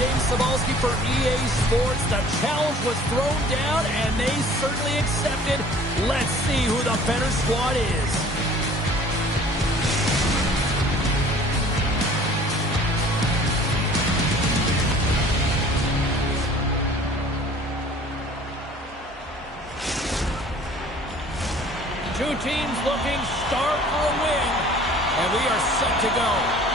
James Cebulski for EA Sports. The challenge was thrown down, and they certainly accepted. Let's see who the better squad is. Two teams looking starved for a win, and we are set to go.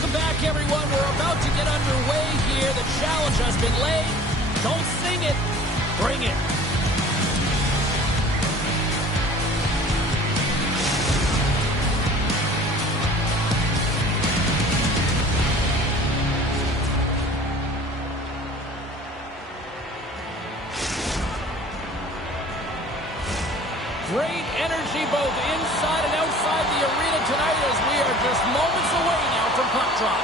Welcome back, everyone. We're about to get underway here. The challenge has been laid. Don't sing it. Bring it. Great energy both inside and outside the arena tonight as we are just moments away now from puck drop.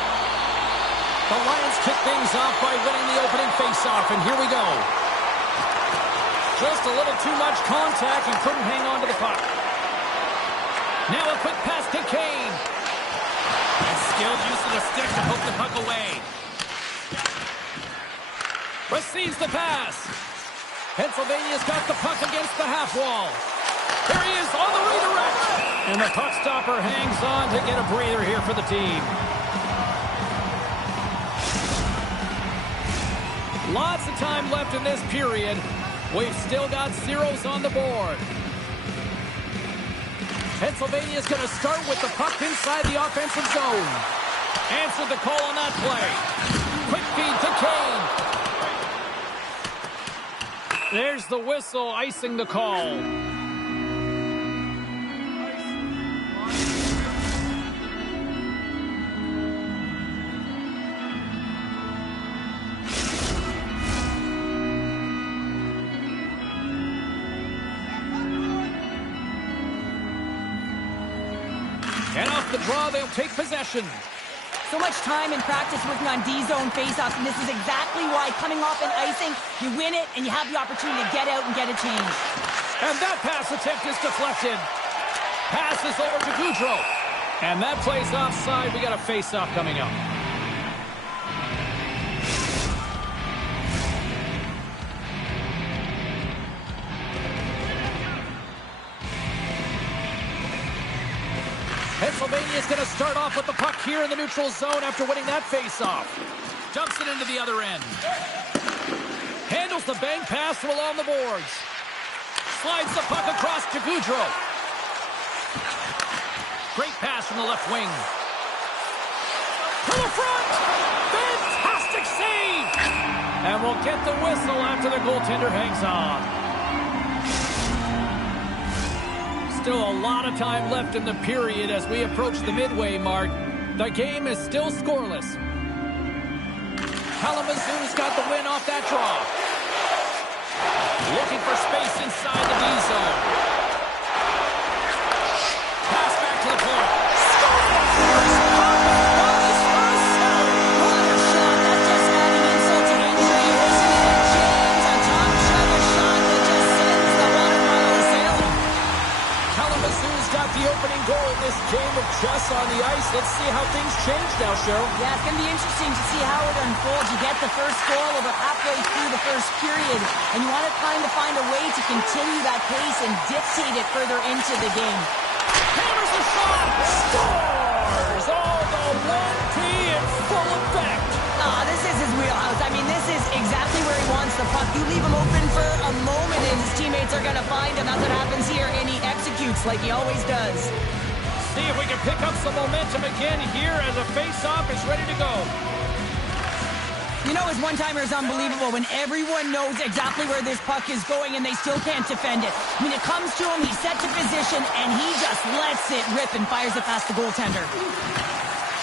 The Lions kick things off by winning the opening faceoff, and here we go. Just a little too much contact and couldn't hang on to the puck. Now a quick pass to Kane. And skilled use of the stick to poke the puck away. Receives the pass. Pennsylvania's got the puck against the half wall. There he is on the redirect. And the puck stopper hangs on to get a breather here for the team. Lots of time left in this period. We've still got zeros on the board. Pennsylvania's going to start with the puck inside the offensive zone. Answered the call on that play. Quick feed to Kane. There's the whistle icing the call. And off the draw, they'll take possession. So much time in practice working on D-zone faceoffs, and this is exactly why coming off an icing, you win it, and you have the opportunity to get out and get a change. And that pass attempt is deflected. Passes over to Goudreau. And that plays offside. We got a face-off coming up. Pennsylvania's going to start off with the puck here in the neutral zone after winning that face-off. Dumps it into the other end. Handles the bank pass from along the boards. Slides the puck across to Goudreau. Great pass from the left wing. To the front! Fantastic save! And we'll get the whistle after the goaltender hangs on. Still a lot of time left in the period as we approach the midway mark. The game is still scoreless. Kalamazoo's got the win off that draw. Looking for space inside the D-zone. Pass back to the point. What a shot! That's just adding insult to injury, isn't it, James? A top shot, a shot that just sends the watermelon sailing. Kalamazoo's got the opening goal in this game of chess on the ice. Let's see how things change now, Cheryl. Yeah, it's going to be interesting to see how it unfolds. You get the first goal over halfway through the first period, and you want to kind of find a way to continue that pace and dictate it further into the game. Hammers the shot! Scores! Oh, the 1T in full effect. This is his wheelhouse. I mean, this is exactly where he wants the puck. You leave him open for a moment, and his teammates are going to find him. That's what happens here, and he executes like he always does. See if we can pick up some momentum again here as a face-off is ready to go. You know, his one-timer is unbelievable when everyone knows exactly where this puck is going and they still can't defend it. I mean, it comes to him, he's set to position, and he just lets it rip and fires it past the goaltender.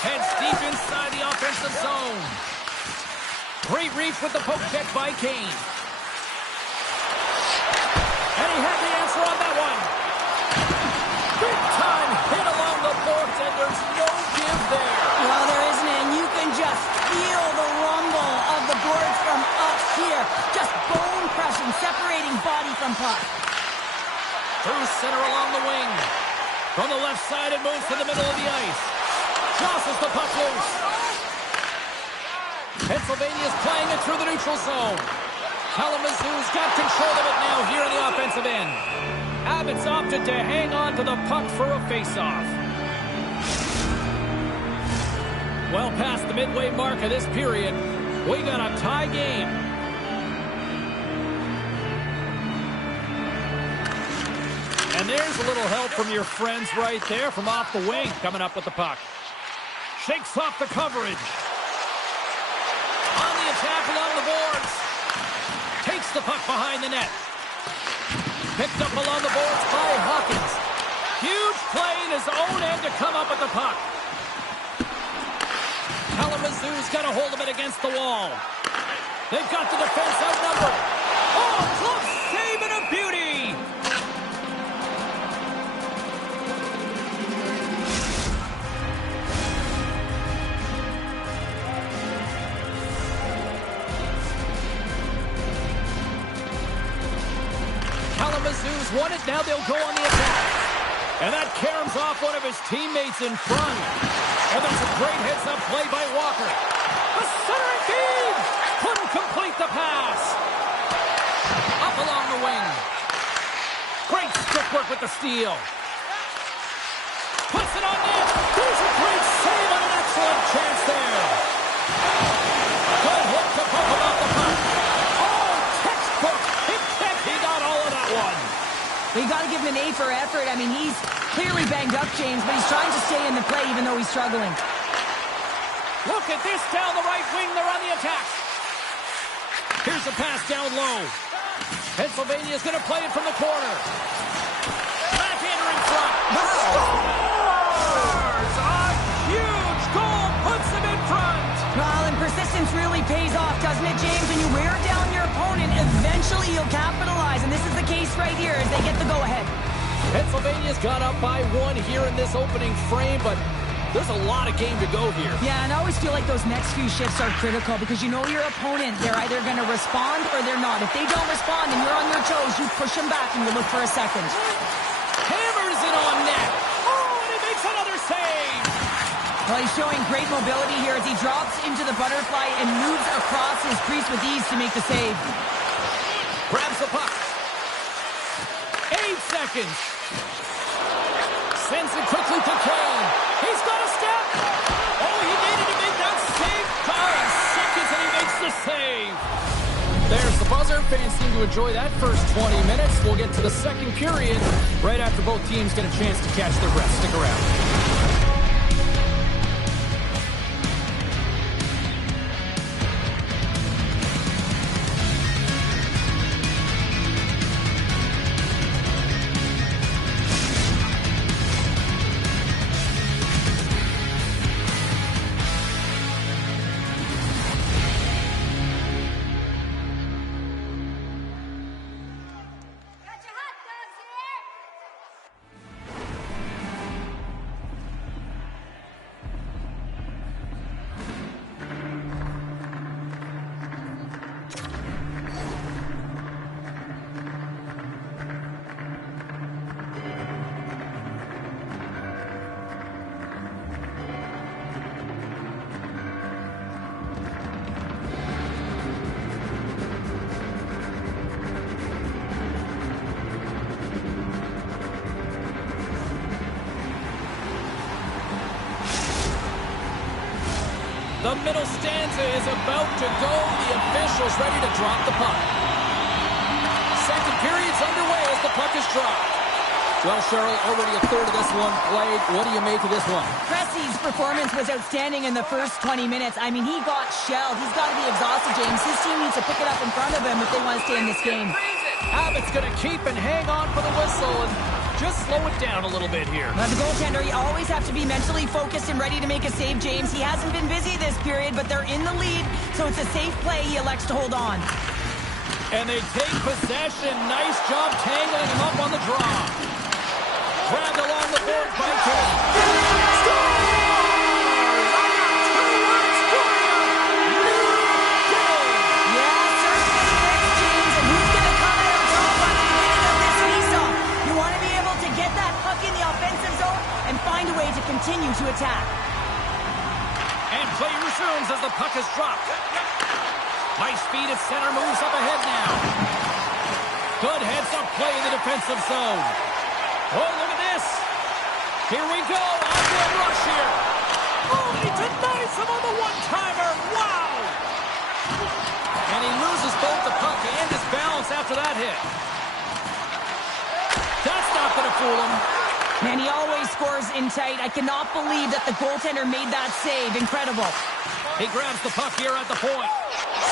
Heads deep inside the offensive zone. Great reach with the poke check by Kane. And he had the answer on that one. Big time hit along the boards, and there's no give there. Well, there isn't, and you can just feel the rumble of the boards from up here. Just bone crushing, separating body from puck. Through center along the wing. From the left side, it moves to the middle of the ice. Tosses the puck loose. Pennsylvania's playing it through the neutral zone. Kalamazoo's got control of it now here in the offensive end. Abbott's opted to hang on to the puck for a face-off. Well past the midway mark of this period, we got a tie game. And there's a little help from your friends right there from off the wing coming up with the puck. Shakes off the coverage. On the attack along the boards. Takes the puck behind the net. Picked up along the boards by Hawkins. Huge play in his own end to come up with the puck. Kalamazoo's got a hold of it against the wall. They've got the defense outnumbered. Oh, close save and a beauty! Kalamazoo's won it. Now they'll go on the attack. And that caroms off one of his teammates in front. And there's a great heads-up play by Walker. The centering feed! Couldn't complete the pass. Up along the wing. Great stick work with the steal. Puts it on net. There's a great save on an excellent chance there. Good hit to poke him off the puck. Oh, textbook. He got all of that one. You got to give him an A for effort. I mean, he's clearly banged up, James, but he's trying to stay in the play even though he's struggling. Look at this down the right wing. They're on the attack. Here's a pass down low. Pennsylvania's going to play it from the corner. Backhander in front. Scores! A huge goal puts them in front. Well, and persistence really pays off, doesn't it, James? When you wear down your opponent, eventually you'll capitalize, and this is the case right here as they get the go-ahead. Pennsylvania's got up by one here in this opening frame, but there's a lot of game to go here. Yeah, and I always feel like those next few shifts are critical because you know your opponent. They're either going to respond or they're not. If they don't respond and you're on your toes, you push them back and you look for a second. Hammers it on net. Oh, and he makes another save. Well, he's showing great mobility here as he drops into the butterfly and moves across his crease with ease to make the save. Grabs the puck. 8 seconds. Sends it quickly to Kane. He's got a step. Oh, he needed to make that save. 5 seconds and he makes the save. There's the buzzer. Fans seem to enjoy that first 20 minutes. We'll get to the second period right after both teams get a chance to catch their breath. Stick around. The middle stanza is about to go. The officials ready to drop the puck. Second period's underway as the puck is dropped. Well, Cheryl, already a third of this one played. What do you make of this one? Pressy's performance was outstanding in the first 20 minutes. I mean, he got shelled. He's got to be exhausted, James. His team needs to pick it up in front of him if they want to stay in this game. Abbott's going to keep and hang on for the whistle and just slow it down a little bit here. Now, the goaltender, you always have to be mentally focused and ready to make a save, James. He hasn't been busy this period, but they're in the lead, so it's a safe play. He elects to hold on. And they take possession. Nice job tangling him up on the draw. Grabbed along the boards by Kane. Find a way to continue to attack. And play resumes as the puck is dropped. High speed at center, moves up ahead now. Good heads-up play in the defensive zone. Oh, look at this. Here we go. Ongoing rush here. Oh, he denies him on the one-timer. Wow. And he loses both the puck and his balance after that hit. That's not going to fool him. Man, he always scores in tight. I cannot believe that the goaltender made that save. Incredible. He grabs the puck here at the point.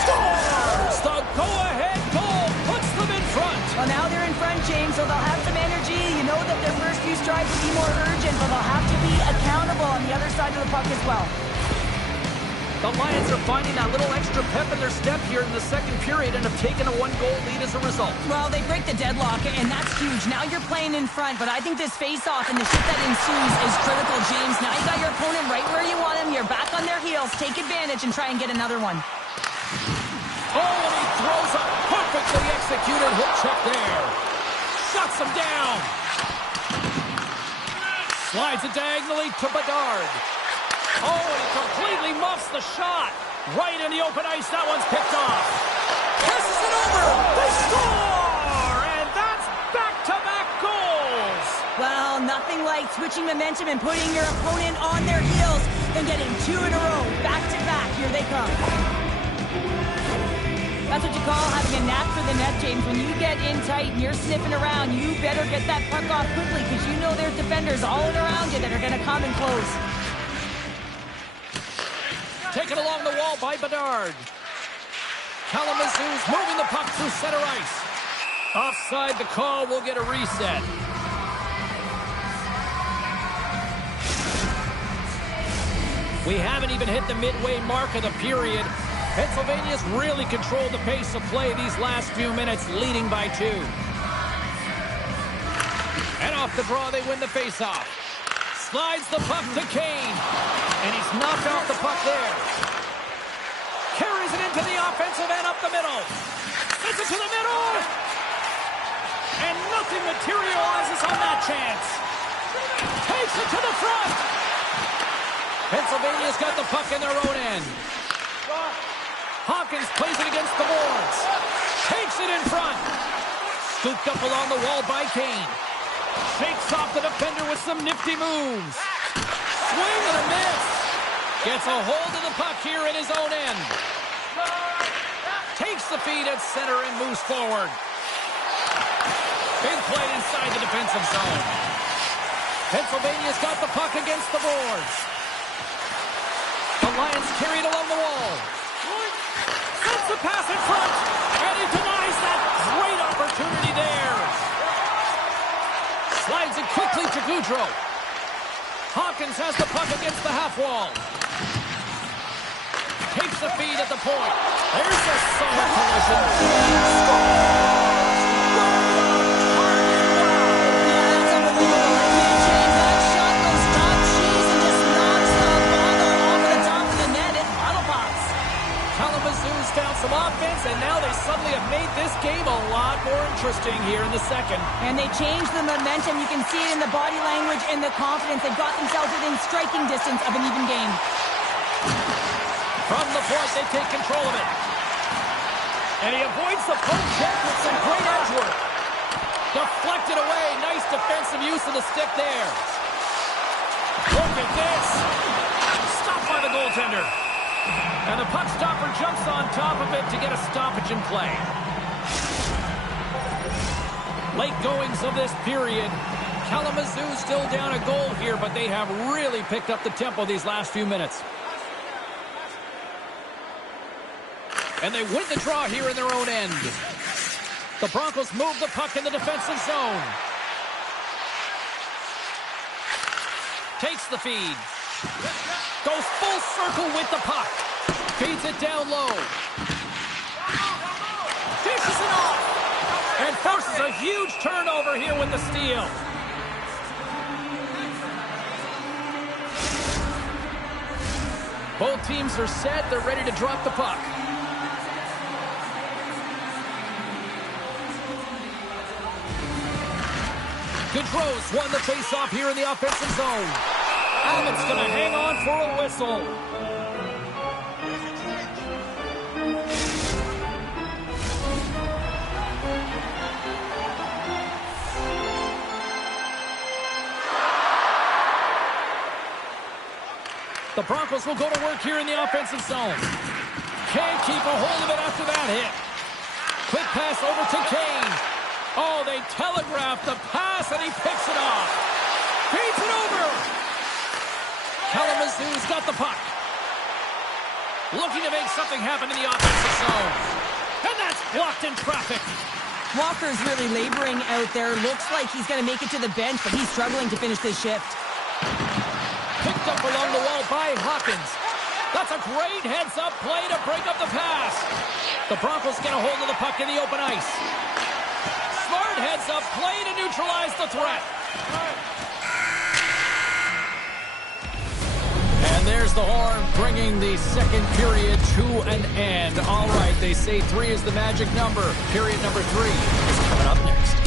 Scores! The go-ahead goal puts them in front. Well, now they're in front, James, so they'll have some energy. You know that their first few strides will be more urgent, but they'll have to be accountable on the other side of the puck as well. The Lions are finding that little extra pep in their step here in the second period and have taken a one-goal lead as a result. Well, they break the deadlock, and that's huge. Now you're playing in front, but I think this face-off and the shit that ensues is critical, James. Now you got your opponent right where you want him. You're back on their heels. Take advantage and try and get another one. Oh, and he throws a perfectly executed hook check there. Shuts him down. Slides it diagonally to Bedard. Oh, and he completely muffs the shot. Right in the open ice, that one's picked off. Passes it over. They score! And that's back-to-back goals. Well, nothing like switching momentum and putting your opponent on their heels than getting two in a row. Back-to-back. Here they come. That's what you call having a knack for the net, James. When you get in tight and you're sniffing around, you better get that puck off quickly because you know there's defenders all around you that are going to come and close. Taken along the wall by Bedard. Kalamazoo's moving the puck through center ice. Offside the call, will get a reset. We haven't even hit the midway mark of the period. Pennsylvania's really controlled the pace of play these last few minutes, leading by 2. And off the draw, they win the faceoff. Slides the puck to Kane. And he's knocked off the puck there. Carries it into the offensive end up the middle. Sends it to the middle. And nothing materializes on that chance. Takes it to the front. Pennsylvania's got the puck in their own end. Hawkins plays it against the boards. Takes it in front. Scooped up along the wall by Kane. Shakes off the defender with some nifty moves. Swing and a miss. Gets a hold of the puck here in his own end. Takes the feed at center and moves forward. Big play inside the defensive zone. Pennsylvania's got the puck against the boards. The Lions carried along the wall. Sends the pass in front. And he denies that great opportunity there. Slides it quickly to Goudreau. Hawkins has the puck against the half wall. Takes the feed at the point. There's a solid collision. That's unbelievable. James, that shot goes top cheese and just knocks the bottle off the top of the net. It bottle pops. Kalamazoo's found some offense, and now they suddenly have made this game a lot more interesting here in the second. And they changed the momentum. You can see it in the body language and the confidence. They got themselves within striking distance of an even game. From the point, they take control of it. And he avoids the poke check with some great edge work. Deflected away. Nice defensive use of the stick there. Look at this. Stopped by the goaltender. And the puck stopper jumps on top of it to get a stoppage in play. Late goings of this period. Kalamazoo still down a goal here, but they have really picked up the tempo these last few minutes. And they win the draw here in their own end. The Broncos move the puck in the defensive zone. Takes the feed. Goes full circle with the puck. Feeds it down low. Dishes it off. And forces a huge turnover here with the steal. Both teams are set. They're ready to drop the puck. Goudreau's won the face-off here in the offensive zone. Abbott's going to hang on for a whistle. The Broncos will go to work here in the offensive zone. Can't keep a hold of it after that hit. Quick pass over to Kane. Oh, they telegraphed the pass, and he picks it off. Kalamazoo's got the puck. Looking to make something happen in the offensive zone. And that's blocked in traffic. Walker's really laboring out there. Looks like he's going to make it to the bench, but he's struggling to finish this shift. Picked up along the wall by Hawkins. That's a great heads-up play to break up the pass. The Broncos get a hold of the puck in the open ice. Smart heads-up play to neutralize the threat. And there's the horn, bringing the second period to an end. All right, they say 3 is the magic number. Period number 3 is coming up next.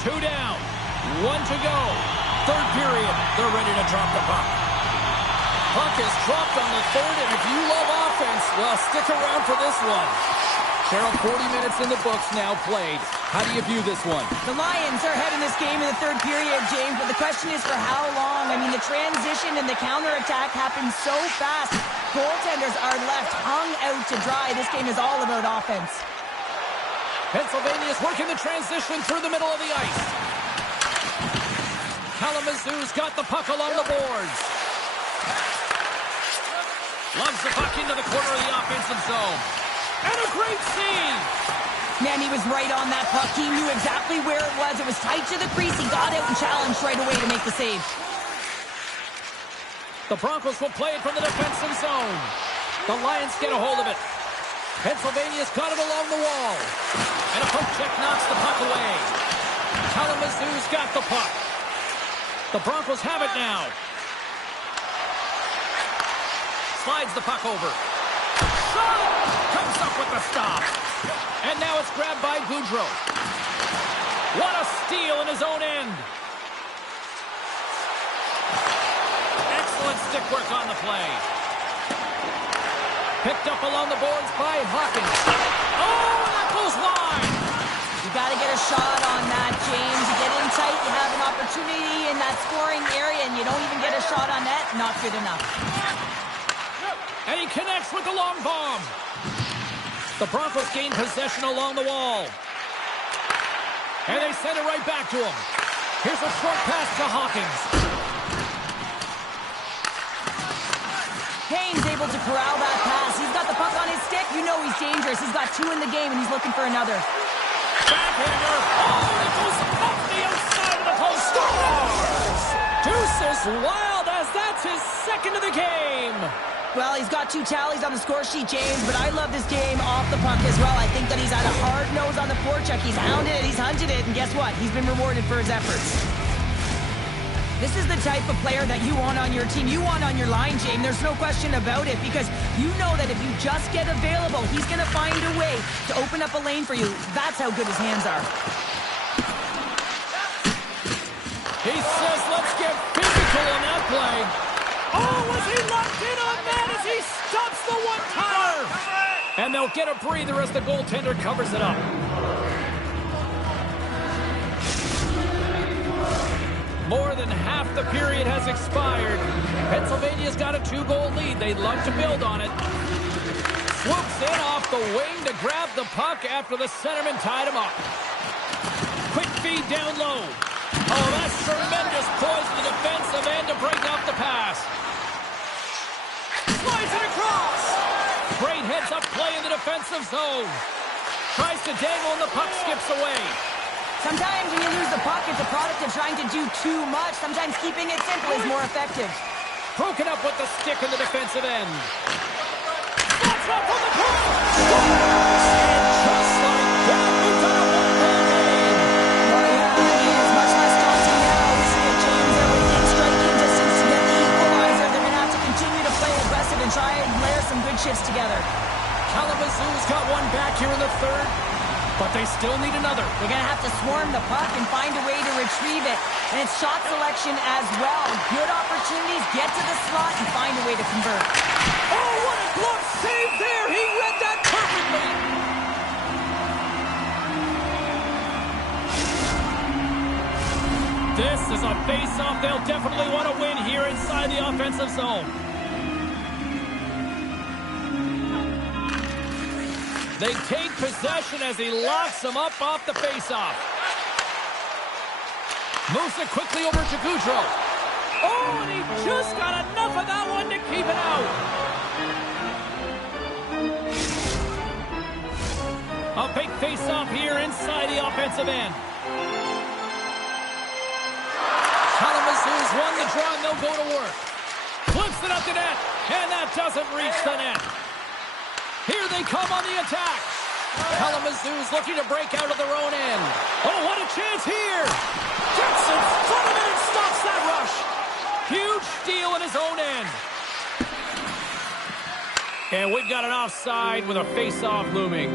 Two down, 1 to go. Third period, they're ready to drop the puck. Puck is dropped on the third, and if you love offense, well, stick around for this one. Cheryl, 40 minutes in the books now played. How do you view this one? The Lions are ahead in this game in the third period, James, but the question is for how long? I mean, the transition and the counterattack happen so fast. Goaltenders are left hung out to dry. This game is all about offense. Pennsylvania's working the transition through the middle of the ice. Kalamazoo's got the puck along the boards. Loves the puck into the corner of the offensive zone. And a great save! Man, he was right on that puck. He knew exactly where it was. It was tight to the crease. He got out and challenged right away to make the save. The Broncos will play it from the defensive zone. The Lions get a hold of it. Pennsylvania's got it along the wall. And a poke check knocks the puck away. Kalamazoo's got the puck. The Broncos have it now. Slides the puck over. Shot! Comes up with the stop. And now it's grabbed by Goudreau. What a steal in his own end. Excellent stick work on the play. Picked up along the boards by Hawkins. Oh, that goes wide. You got to get a shot on that, James. You get in tight, you have an opportunity in that scoring area, and you don't even get a shot on net. Not good enough. And he connects with the long bomb. The Broncos gain possession along the wall. And they send it right back to him. Here's a short pass to Hawkins. Kane's able to corral that pass. He's got the puck on his stick. You know he's dangerous. He's got 2 in the game, and he's looking for another. Backhander. Oh, it goes up the outside of the post. Scores! Deuces Wild, as that's his second of the game. Well, he's got 2 tallies on the score sheet, James, but I love this game off the puck as well. I think that he's had a hard nose on the forecheck. He's hounded it, he's hunted it, and guess what? He's been rewarded for his efforts. This is the type of player that you want on your team. You want on your line, James. There's no question about it, because you know that if you just get available, he's going to find a way to open up a lane for you. That's how good his hands are. He says, let's get physical on that play. Oh, was he locked in on that as he stops the one-timer? And they'll get a breather as the goaltender covers it up. More than half the period has expired. Pennsylvania's got a 2-goal lead. They'd love to build on it. Swoops in off the wing to grab the puck after the centerman tied him up. Quick feed down low. Oh, that's tremendous poise to the defensive end to break up the pass. Slides it across. Great Heads up play in the defensive zone. Tries to dangle and the puck skips away. Sometimes when you lose the puck, it's a product of trying to do too much. Sometimes keeping it simple is more effective. Broken up with the stick in the defensive end. That's up from the point! And just like that, we've got a one-goal game. Well, yeah, I mean, it's much less daunting now. We see if James are within striking distance to get the equalizer. They're going to have to continue to play aggressive and try and layer some good shifts together. Kalamazoo's got one back here in the third, but they still need another. They're going to have to swarm the puck and find a way to retrieve it. And it's shot selection as well. Good opportunities, get to the slot and find a way to convert. Oh, what a glove save there! He read that perfectly! This is a face-off they'll definitely want to win here inside the offensive zone. They take possession as he locks him up off the face-off. Moves it quickly over to Gaudreau. Oh, and he just got enough of that one to keep it out. A big face-off here inside the offensive end. Kalamazoo's won the draw and they'll go to work. Flips it up to net, and that doesn't reach the net. Here they come on the attack. Kalamazoo's looking to break out of their own end. Oh, what a chance here. Gets in front of it and stops that rush. Huge steal in his own end. And we've got an offside with a face-off looming.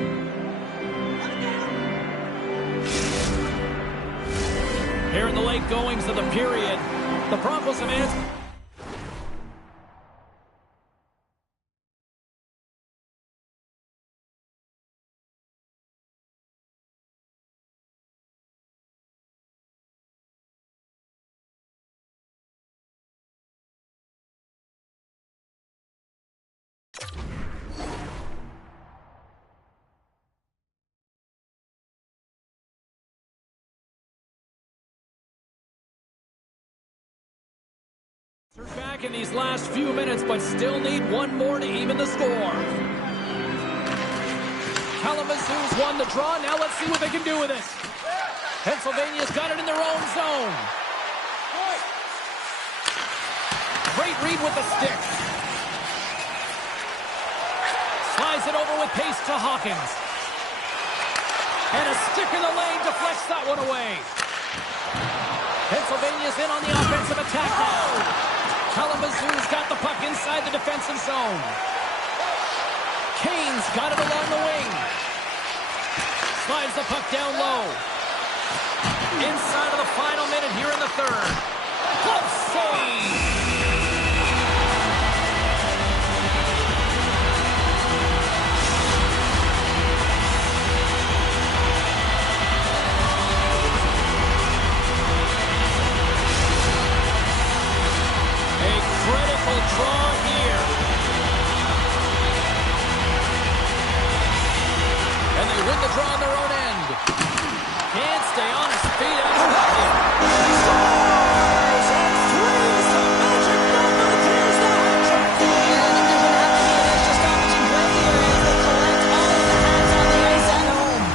Here in the late goings of the period, the Broncos have managed. Back in these last few minutes, but still need one more to even the score. Kalamazoo's won the draw. Now let's see what they can do with this. Pennsylvania's got it in their own zone. Great read with the stick. Slides it over with pace to Hawkins. And a stick in the lane deflects that one away. Pennsylvania's in on the offensive attack now. Kalamazoo's got the puck inside the defensive zone. Kane's got it along the wing. Slides the puck down low. Inside of the final minute here in the third. Glove save! Critical draw here. And they win the draw on their own end. Can't stay on his feet after that. Scores! And three! Some magic number tears the hat trick. Yeah, I think there's going to have to be an extra stoppage in play here as they collect all of the hats on the ice at home.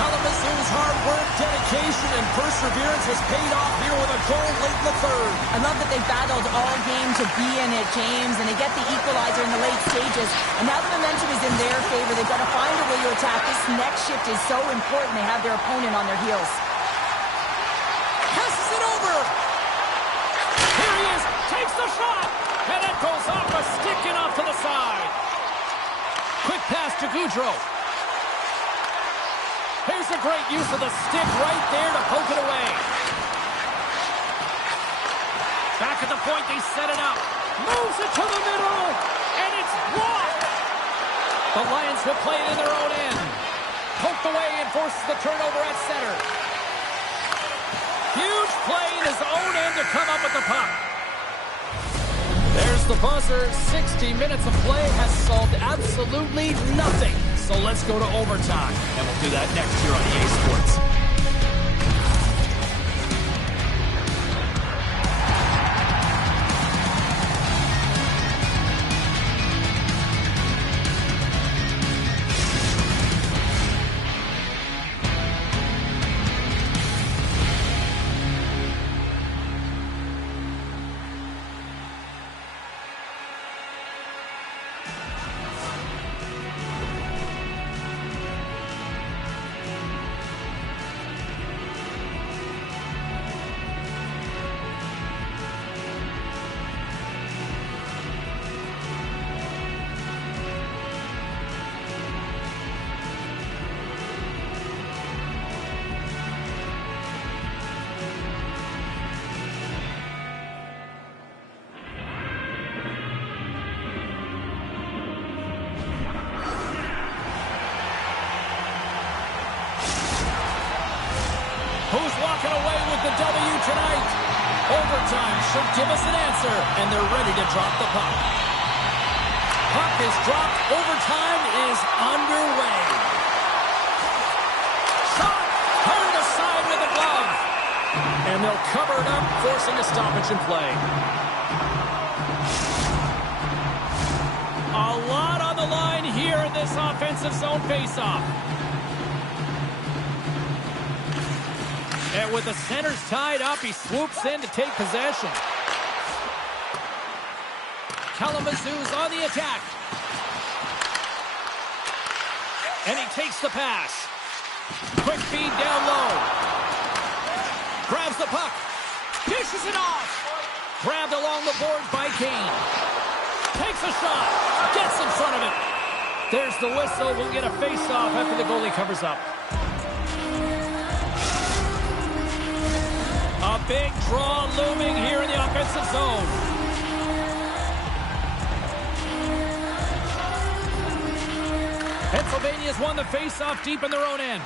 Kalamazoo's hard work, dedication, and perseverance has paid off here with a goal late in the third. I love that they battled all game to be in it, James, and they get the equalizer in the late stages. And now the momentum is in their favor. They've got to find a way to attack. This next shift is so important. They have their opponent on their heels. Passes it over. Here he is. Takes the shot. And it goes off a stick and off to the side. Quick pass to Gaudreau. Here's a great use of the stick right there to poke it away. Back at the point, they set it up. Moves it to the middle, and it's blocked. The Lions will play it in their own end. Poked away and forces the turnover at center. Huge play in his own end to come up with the puck. There's the buzzer. 60 minutes of play has solved absolutely nothing. So let's go to overtime, and we'll do that next here on EA Sports. tonight. Overtime should give us an answer, and they're ready to drop the puck. Puck is dropped. Overtime is underway. Shot turned aside with a glove. And they'll cover it up, forcing a stoppage in play. A lot on the line here in this offensive zone faceoff. And with the centers tied up, he swoops in to take possession. Kalamazoo's on the attack. And he takes the pass. Quick feed down low. Grabs the puck. Dishes it off. Grabbed along the boards by Kane. Takes a shot. Gets in front of it. There's the whistle. We'll get a face-off after the goalie covers up. A big draw looming here in the offensive zone. Pennsylvania's won the face-off deep in their own end.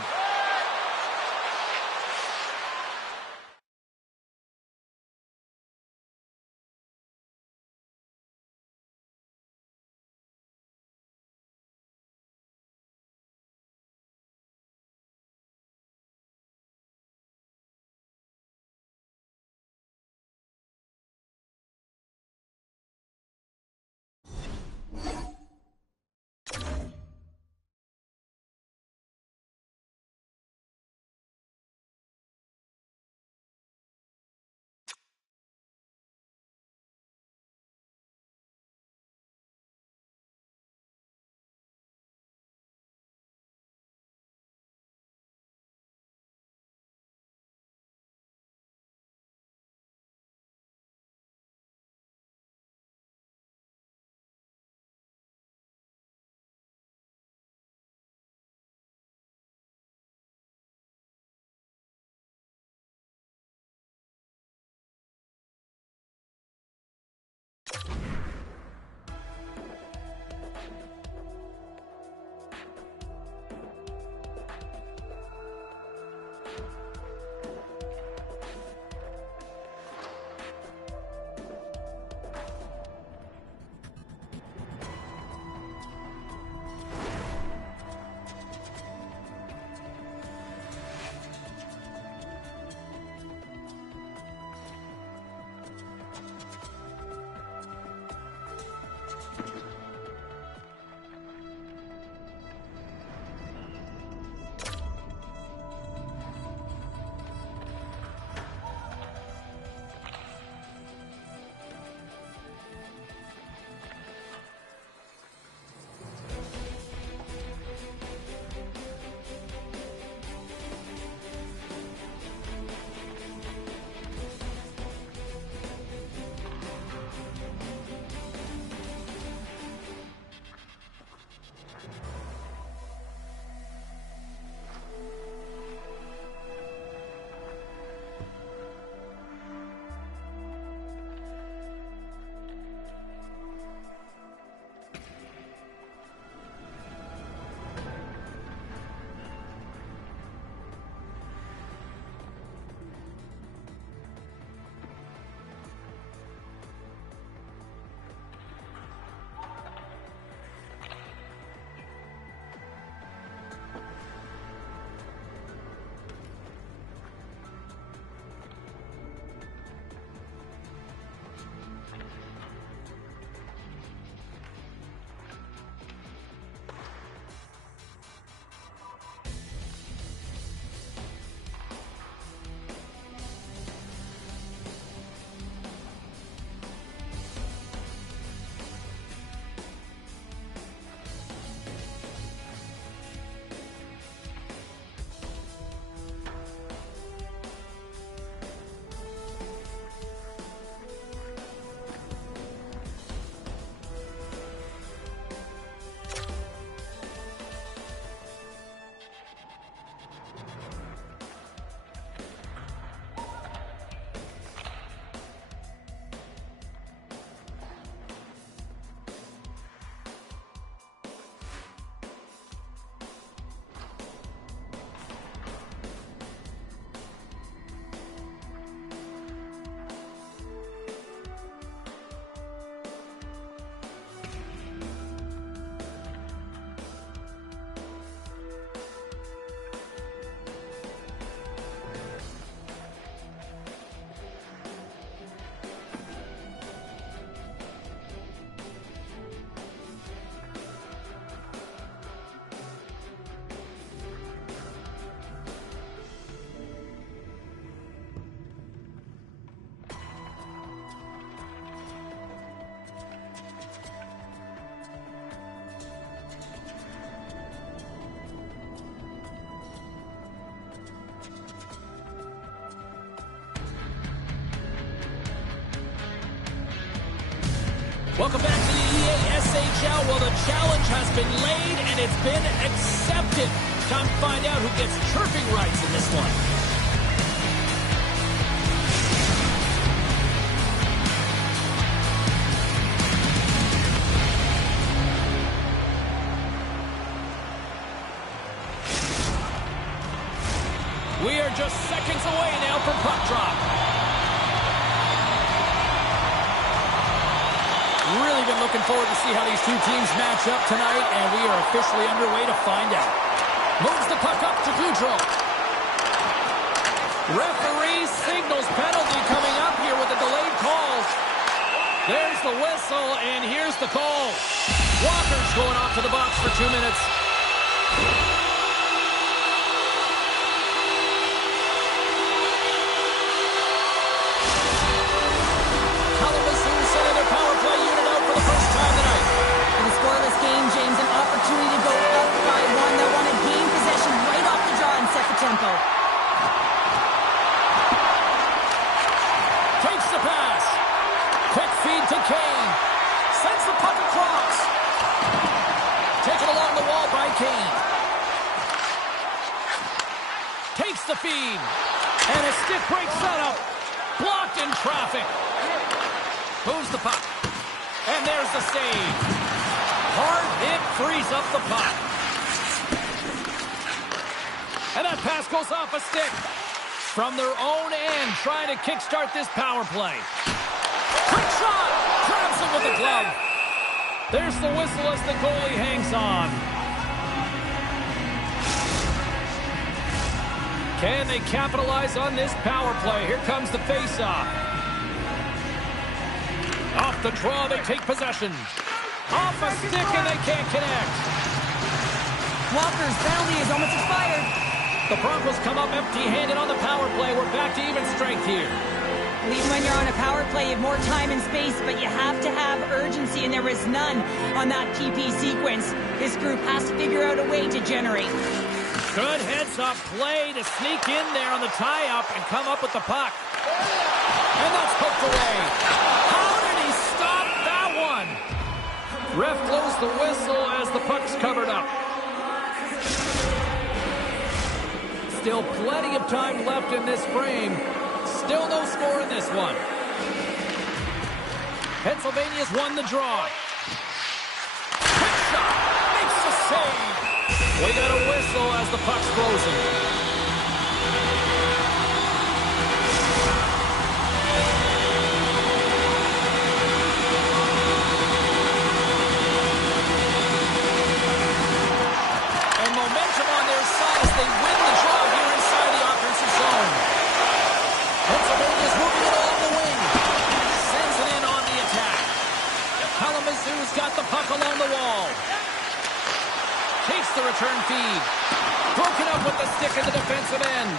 Welcome back to the EASHL. Well, the challenge has been laid and it's been accepted. Time to find out who gets chirping rights in this one. We are just seconds away now from puck drop. Really been looking forward to see how these two teams match up tonight, and we are officially underway to find out. Moves the puck up to Goudreau. Referee signals penalty coming up here with a delayed call. There's the whistle, and here's the call. Walker's going off to the box for 2 minutes. Power play unit out for the first time tonight. In a scoreless game, James, an opportunity to go up by one. They want to gain possession right off the draw and set the tempo. Takes the pass. Quick feed to Kane. Sends the puck across. Taken along the wall by Kane. Takes the feed. And a stick break setup. Blocked in traffic. Moves the puck. And there's the save. Hard hit frees up the puck. And that pass goes off a stick. From their own end, trying to kickstart this power play. Quick shot! Grabs him with the glove. There's the whistle as the goalie hangs on. Can they capitalize on this power play? Here comes the face-off. Off the draw, they take possession. Off a stick, and they can't connect. Walker's penalty is almost expired. The Broncos come up empty-handed on the power play. We're back to even strength here. Even when you're on a power play, you have more time and space, but you have to have urgency, and there is none on that PP sequence. This group has to figure out a way to generate. Good heads-up play to sneak in there on the tie-up and come up with the puck. And that's hooked away. How did he stop that one? Ref blows the whistle as the puck's covered up. Still plenty of time left in this frame. Still no score in this one. Pennsylvania's won the draw. Quick shot. Makes the save. We got a whistle as the puck's frozen. Got the puck along the wall. Takes the return feed. Broken up with the stick in the defensive end.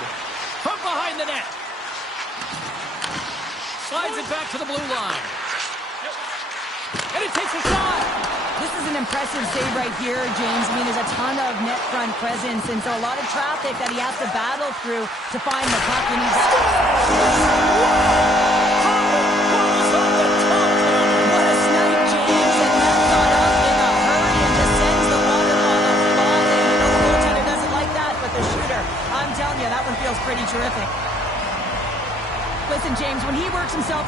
From behind the net. Slides it back to the blue line. And he takes a shot. This is an impressive save right here, James. I mean, there's a ton of net front presence, and so a lot of traffic that he has to battle through to find the puck. And he's... that one feels pretty terrific. Listen, James, when he works himself...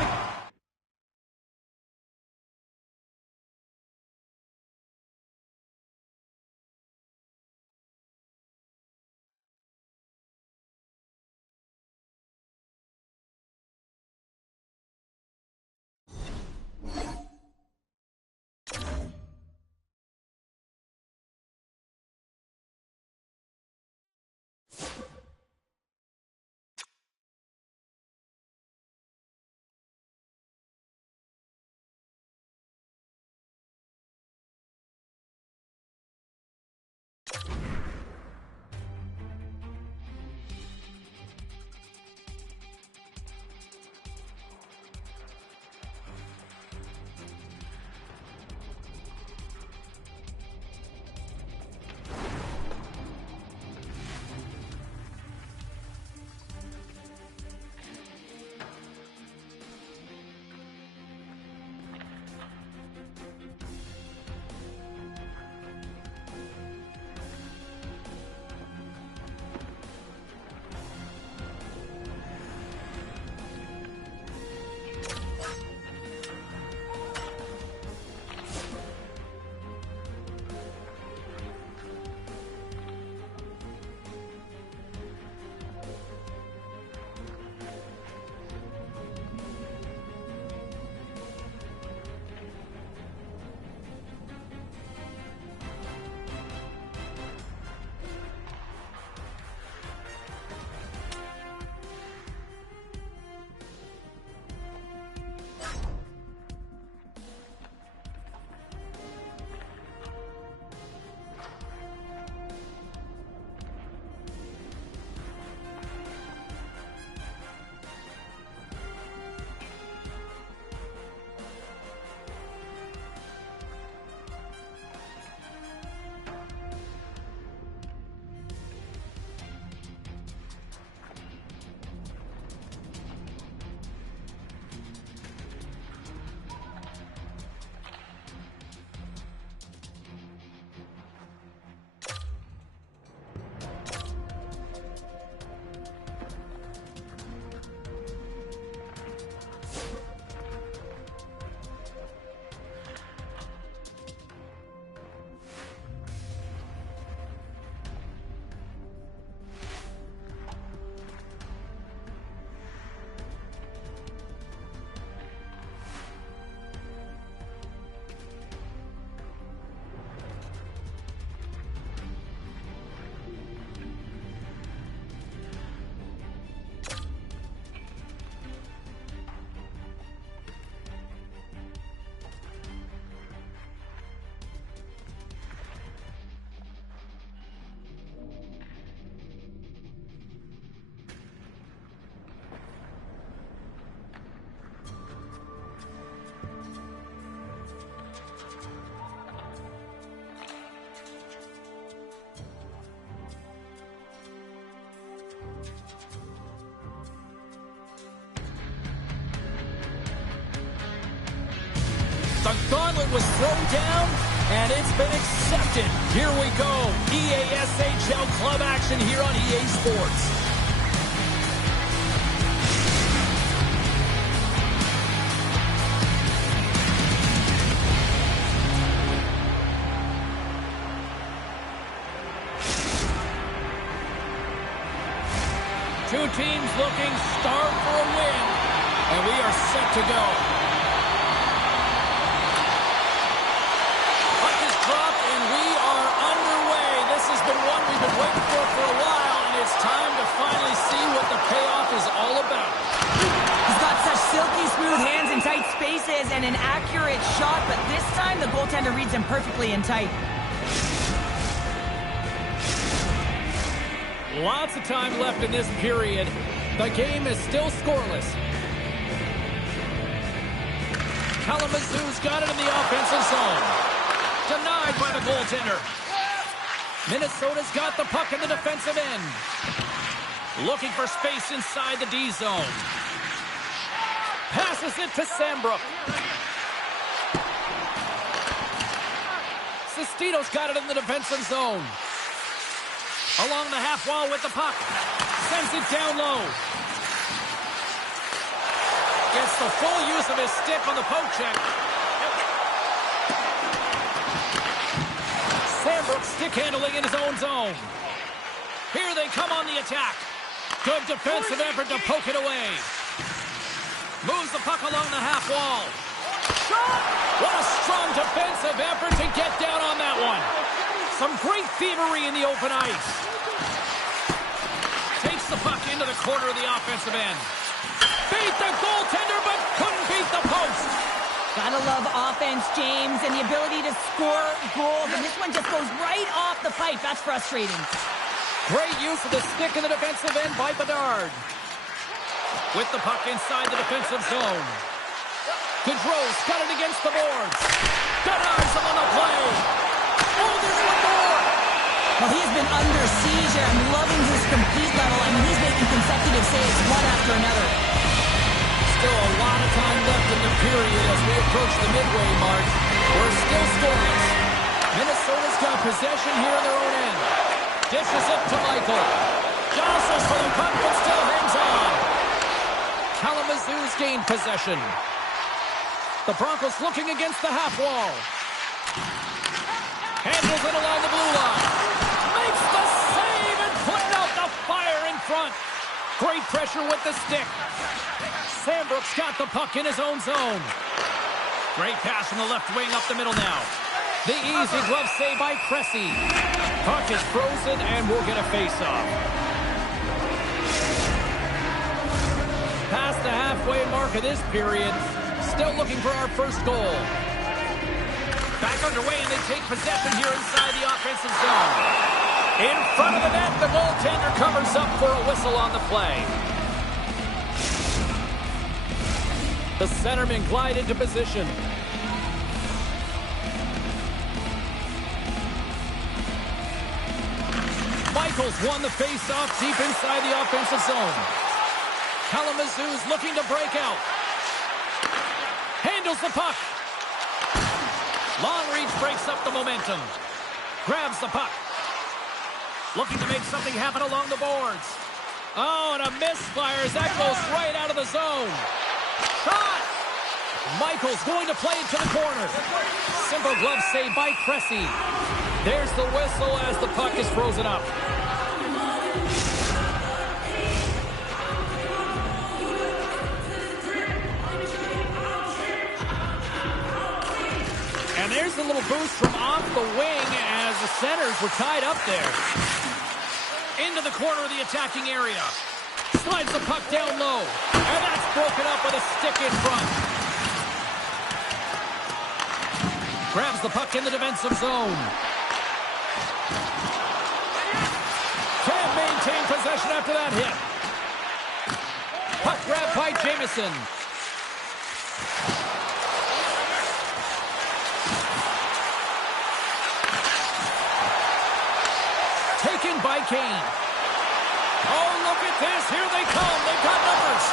The gauntlet was thrown down, and it's been accepted. Here we go. EASHL club action here on EA Sports. Two teams looking starved for a win, and we are set to go. Puck is dropped, and we are underway. This has been one we've been waiting for a while, and it's time to finally see what the payoff is all about. He's got such silky smooth hands in tight spaces and an accurate shot, but this time the goaltender reads him perfectly in tight. Lots of time left in this period. The game is still scoreless. Kalamazoo's got it in the offensive zone. Denied by the goaltender. Minnesota's got the puck in the defensive end. Looking for space inside the D zone. Passes it to Sandbrook. Sestito's got it in the defensive zone. Along the half wall with the puck. Sends it down low. Gets the full use of his stick on the poke check. Sandbrook stick handling in his own zone. Here they come on the attack. Good defensive effort to poke it away. Moves the puck along the half wall. Shot! What a strong defensive effort to get down on that one. Some great thievery in the open ice. Takes the puck into the corner of the offensive end. Beat the goaltender, but couldn't beat the post. Gotta love offense, James, and the ability to score goals. And this one just goes right off the pipe. That's frustrating. Great use of the stick in the defensive end by Bedard. With the puck inside the defensive zone. Gaudreau's got it against the boards. Denies him on the play. Oh, there's one more! Well, he's been under siege, and I'm loving his compete level. I mean, he's making consecutive saves one after another. Still a lot of time left in the period as we approach the midway mark. We're still scoreless. Minnesota's got possession here in their own end. Dishes it to Michael. Jostles for the puck, but still hangs on. Kalamazoo's gained possession. The Broncos looking against the half wall. Handles it along the blue line. Makes the save and putting out the fire in front. Great pressure with the stick. Sandbrook's got the puck in his own zone. Great pass from the left wing up the middle now. The easy glove save by Cressy. Puck is frozen and we'll get a face-off. Past the halfway mark of this period. Still looking for our first goal. Back underway, and they take possession here inside the offensive zone. In front of the net, the goaltender covers up for a whistle on the play. The centerman glide into position. Michaels won the face-off deep inside the offensive zone. Kalamazoo's looking to break out. Handles the puck. Long reach breaks up the momentum. Grabs the puck. Looking to make something happen along the boards. Oh, and a misfire as that goes right out of the zone. Shot! Michael's going to play it to the corner. Simple glove save by Cressy. There's the whistle as the puck is frozen up. And there's a little boost from off the wing as the centers were tied up there. Into the corner of the attacking area. Slides the puck down low. And that's broken up with a stick in front. Grabs the puck in the defensive zone. Can't maintain possession after that hit. Puck grab by Jamieson. Taken by Kane. Oh, look at this. Here they come. They've got numbers.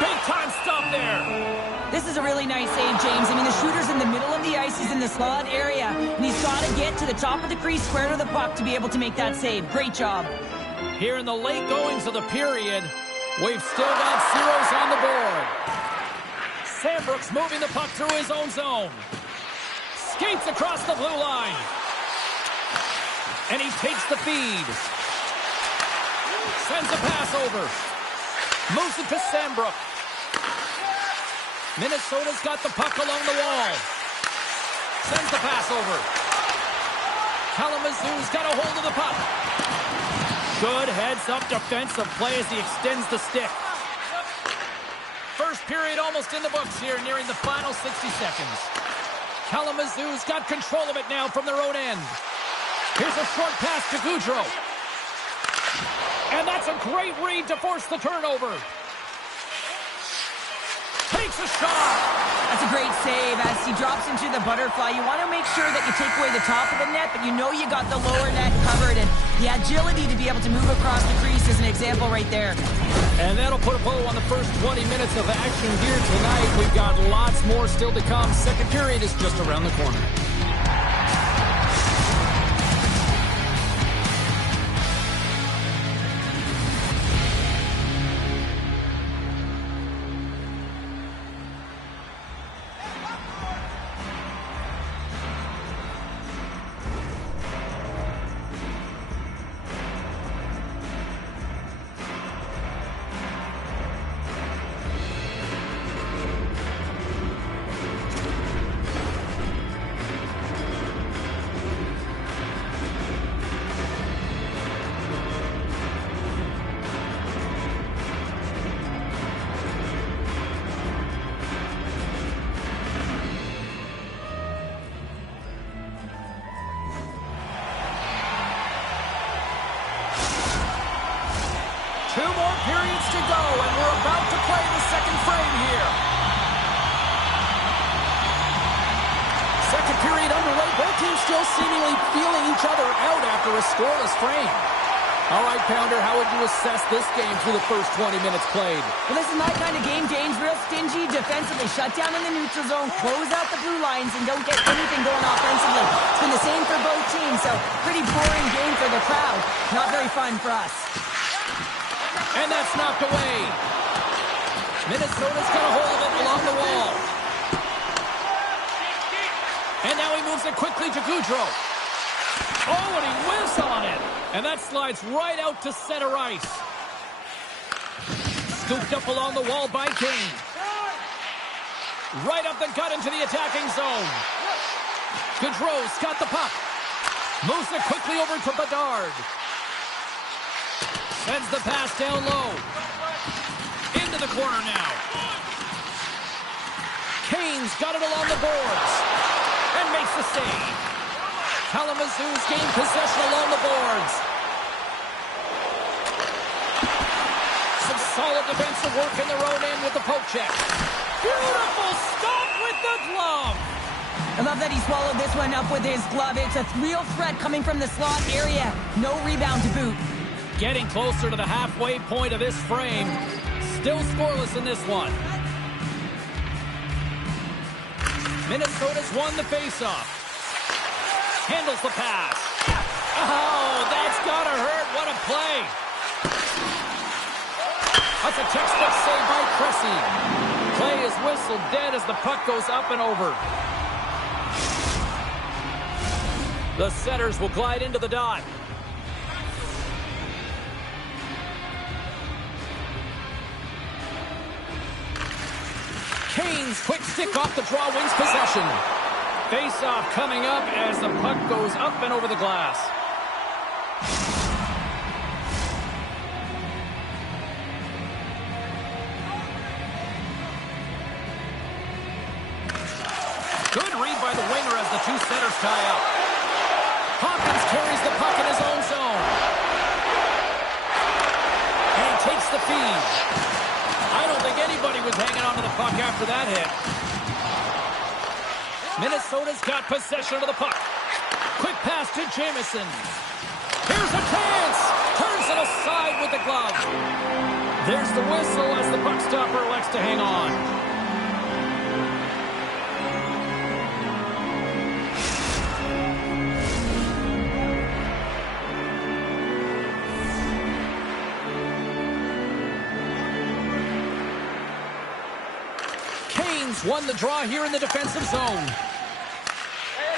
Big time stop there. This is a really nice save, James. I mean, the shooter's in the middle of the ice. He's in the slot area, and he's got to get to the top of the crease, square to the puck to be able to make that save. Great job. Here in the late goings of the period, we've still got zeros on the board. Sandbrook's moving the puck through his own zone. Skates across the blue line. And he takes the feed. Sends a pass over. Moves it to Sandbrook. Minnesota's got the puck along the wall. Sends the pass over. Kalamazoo's got a hold of the puck. Good heads-up defensive play as he extends the stick. First period almost in the books here, nearing the final 60 seconds. Kalamazoo's got control of it now from their own end. Here's a short pass to Gaudreau. And that's a great read to force the turnover. Takes a shot. That's a great save as he drops into the butterfly. You want to make sure that you take away the top of the net, but you know you got the lower net covered, and the agility to be able to move across the crease is an example right there. And that'll put a bow on the first 20 minutes of action here tonight. We've got lots more still to come. Second period is just around the corner. Two more periods to go, and we're about to play the second frame here. Second period underway. Both teams still seemingly feeling each other out after a scoreless frame. All right, Pounder, how would you assess this game through the first 20 minutes played? Well, this is my kind of game, James. Real stingy defensively. Shut down in the neutral zone, close out the blue lines, and don't get anything going offensively. It's been the same for both teams, so pretty boring game for the crowd. Not very fun for us. And that's knocked away. Minnesota's got a hold of it along the wall. And now he moves it quickly to Gaudreau. Oh, and he whiffs on it. And that slides right out to center ice. Scooped up along the wall by King. Right up the gut into the attacking zone. Gaudreau's got the puck. Moves it quickly over to Bedard. Sends the pass down low. Into the corner now. Kane's got it along the boards. And makes the save. Kalamazoo's gained possession along the boards. Some solid defensive work in their own end with the poke check. Beautiful stop with the glove. I love that he swallowed this one up with his glove. It's a real threat coming from the slot area. No rebound to boot. Getting closer to the halfway point of this frame. Still scoreless in this one. Minnesota's won the faceoff. Handles the pass. Oh, that's gotta hurt. What a play. That's a textbook save by Cressy. Play is whistled dead as the puck goes up and over. The setters will glide into the dot. Kane's quick stick off the draw wins possession. Face-off coming up as the puck goes up and over the glass. Good read by the winger as the two centers tie up. Hawkins carries the puck in his own zone. And takes the feed. I don't think anybody was hanging on to the puck after that hit. Minnesota's got possession of the puck. Quick pass to Jamieson. Here's a chance. Turns it aside with with the glove. There's the whistle as the puck stopper elects to hang on. Canes won the draw here in the defensive zone.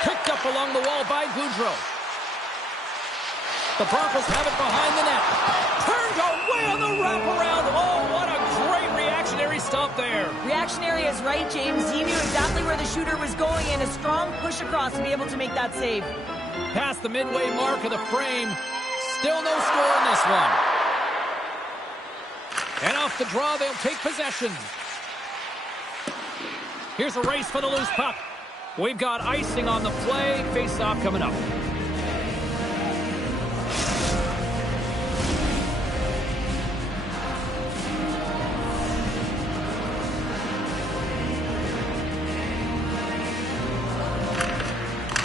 Picked up along the wall by Gaudreau. The Broncos have it behind the net. Turned away on the wraparound. Oh, what a great reactionary stop there. Reactionary is right, James. He knew exactly where the shooter was going, and a strong push across to be able to make that save. Past the midway mark of the frame. Still no score in this one. And off the draw, they'll take possession. Here's a race for the loose puck. We've got icing on the play. Face-off coming up.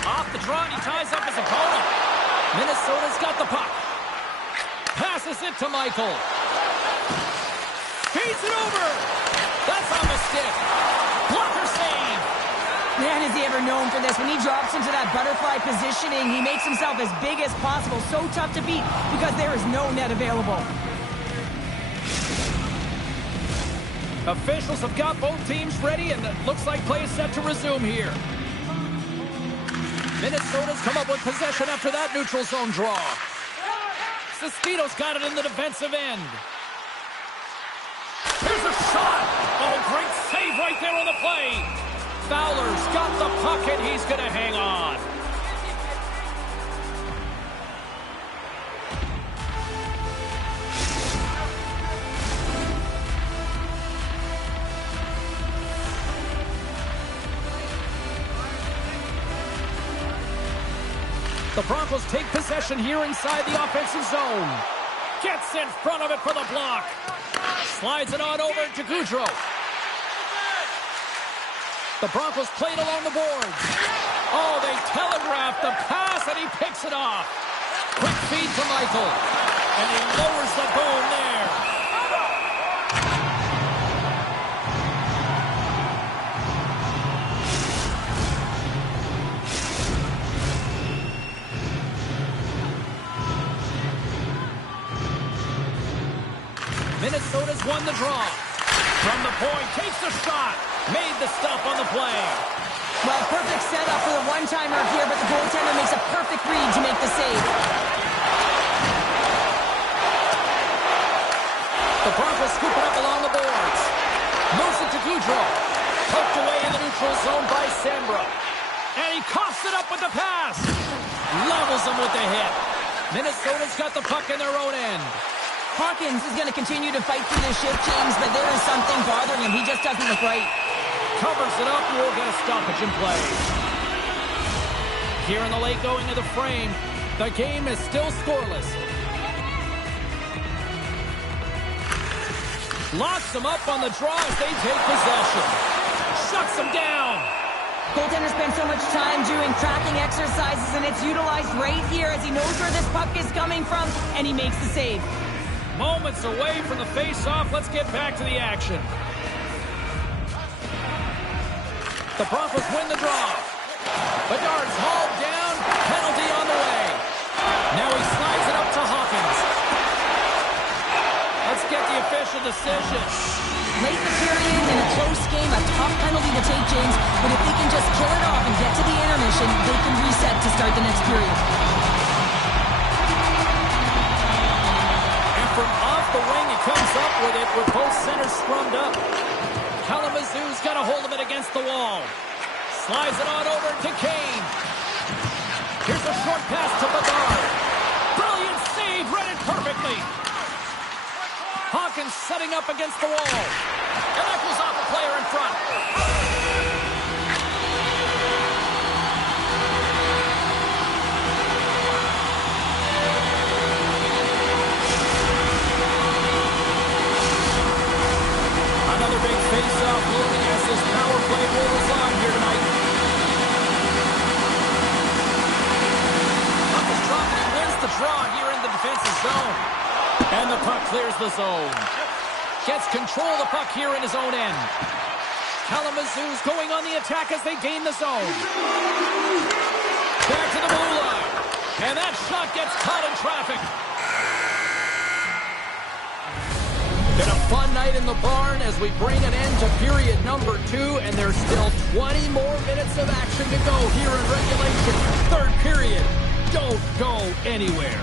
Off the draw, and he ties up his opponent. Minnesota's got the puck. Passes it to Michael. Feeds it over. That's on the stick. Blocker save. Man, is he ever known for this. When he drops into that butterfly positioning, he makes himself as big as possible. So tough to beat because there is no net available. Officials have got both teams ready, and it looks like play is set to resume here. Minnesota's come up with possession after that neutral zone draw. Sestito's got it in the defensive end. Here's a shot. Oh, great save right there on the play. Fowler's got the puck, and he's going to hang on. The Broncos take possession here inside the offensive zone. Gets in front of it for the block. Slides it on over to Gaudreau. The Broncos played along the boards. Oh, they telegraphed the pass, and he picks it off. Quick feed to Michael. And he lowers the boom there. Minnesota's won the draw. From the point, takes the shot. Made the stop on the play. Well, perfect setup for the one-timer here, but the goaltender makes a perfect read to make the save. The Broncos scoop it up along the boards. Moves it to Gaudreau. Poked away in the neutral zone by Sambro. And he coughs it up with the pass. Levels him with the hit. Minnesota's got the puck in their own end. Hawkins is going to continue to fight through this shift, James, but there is something bothering him. He just doesn't look right. Covers it up, and we'll get a stoppage in play. Here in the late going of the frame, the game is still scoreless. Locks them up on the draw as they take possession. Shuts them down. Goaltender spends so much time doing tracking exercises, and it's utilized right here as he knows where this puck is coming from, and he makes the save. Moments away from the face-off. Let's get back to the action. The Broncos win the draw. Bedard's hauled down. Penalty on the way. Now he slides it up to Hawkins. Let's get the official decision. Late in the period, in a close game, a tough penalty to take, James. But if they can just kill it off and get to the intermission, they can reset to start the next period. From off the wing, he comes up with it with both centers scrummed up. Kalamazoo's got a hold of it against the wall. Slides it on over to Kane. Here's a short pass to Bedard. Brilliant save, read it perfectly. Hawkins setting up against the wall. And that goes off the player in front. Another big face-off looming as this power play rolls on here tonight. Puck is dropped and he wins the draw here in the defensive zone. And the puck clears the zone. Gets control of the puck here in his own end. Kalamazoo's going on the attack as they gain the zone. Back to the blue line. And that shot gets caught in traffic. Been a fun night in the barn as we bring an end to period number 2, and there's still 20 more minutes of action to go here in regulation. Third period. Don't go anywhere.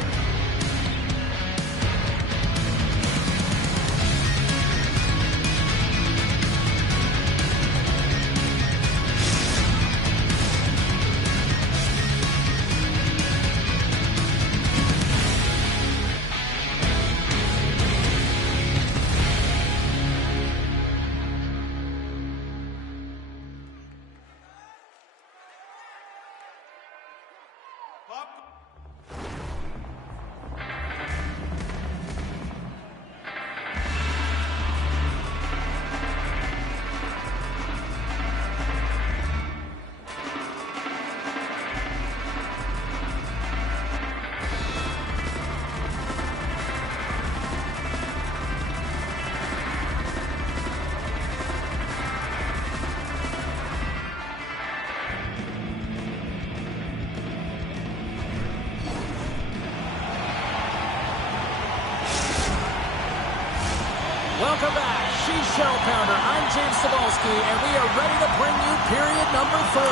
Welcome back. She's Shell Pounder. I'm James Cebulski, and we are ready to bring you period number 3.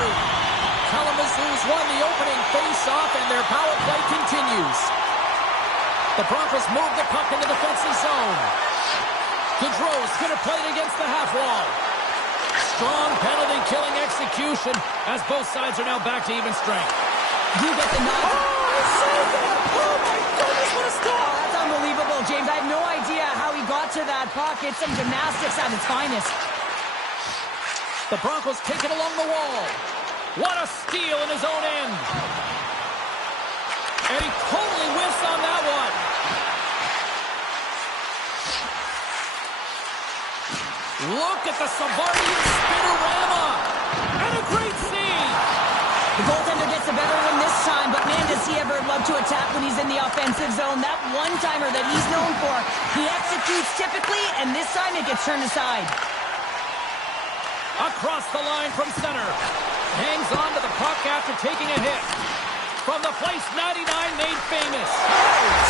Kalamazoo's won the opening face-off, and their power play continues. The Broncos move the puck into the defensive zone. Gaudreau's going to play it against the half wall. Strong penalty-killing execution as both sides are now back to even strength. You get the nod. Oh my goodness, what a stop! That's unbelievable, James. I have no idea how he got to that puck. It's some gymnastics at its finest. The Broncos take it along the wall. What a steal in his own end. And he totally whiffs on that one. Look at the Savardian spinorama. And a great save. The goaltender gets the better one this time, but man, does he ever love to attack when he's in the offensive zone. That one-timer that he's known for, he executes typically, and this time it gets turned aside. Across the line from center. Hangs on to the puck after taking a hit. From the place 99 made famous.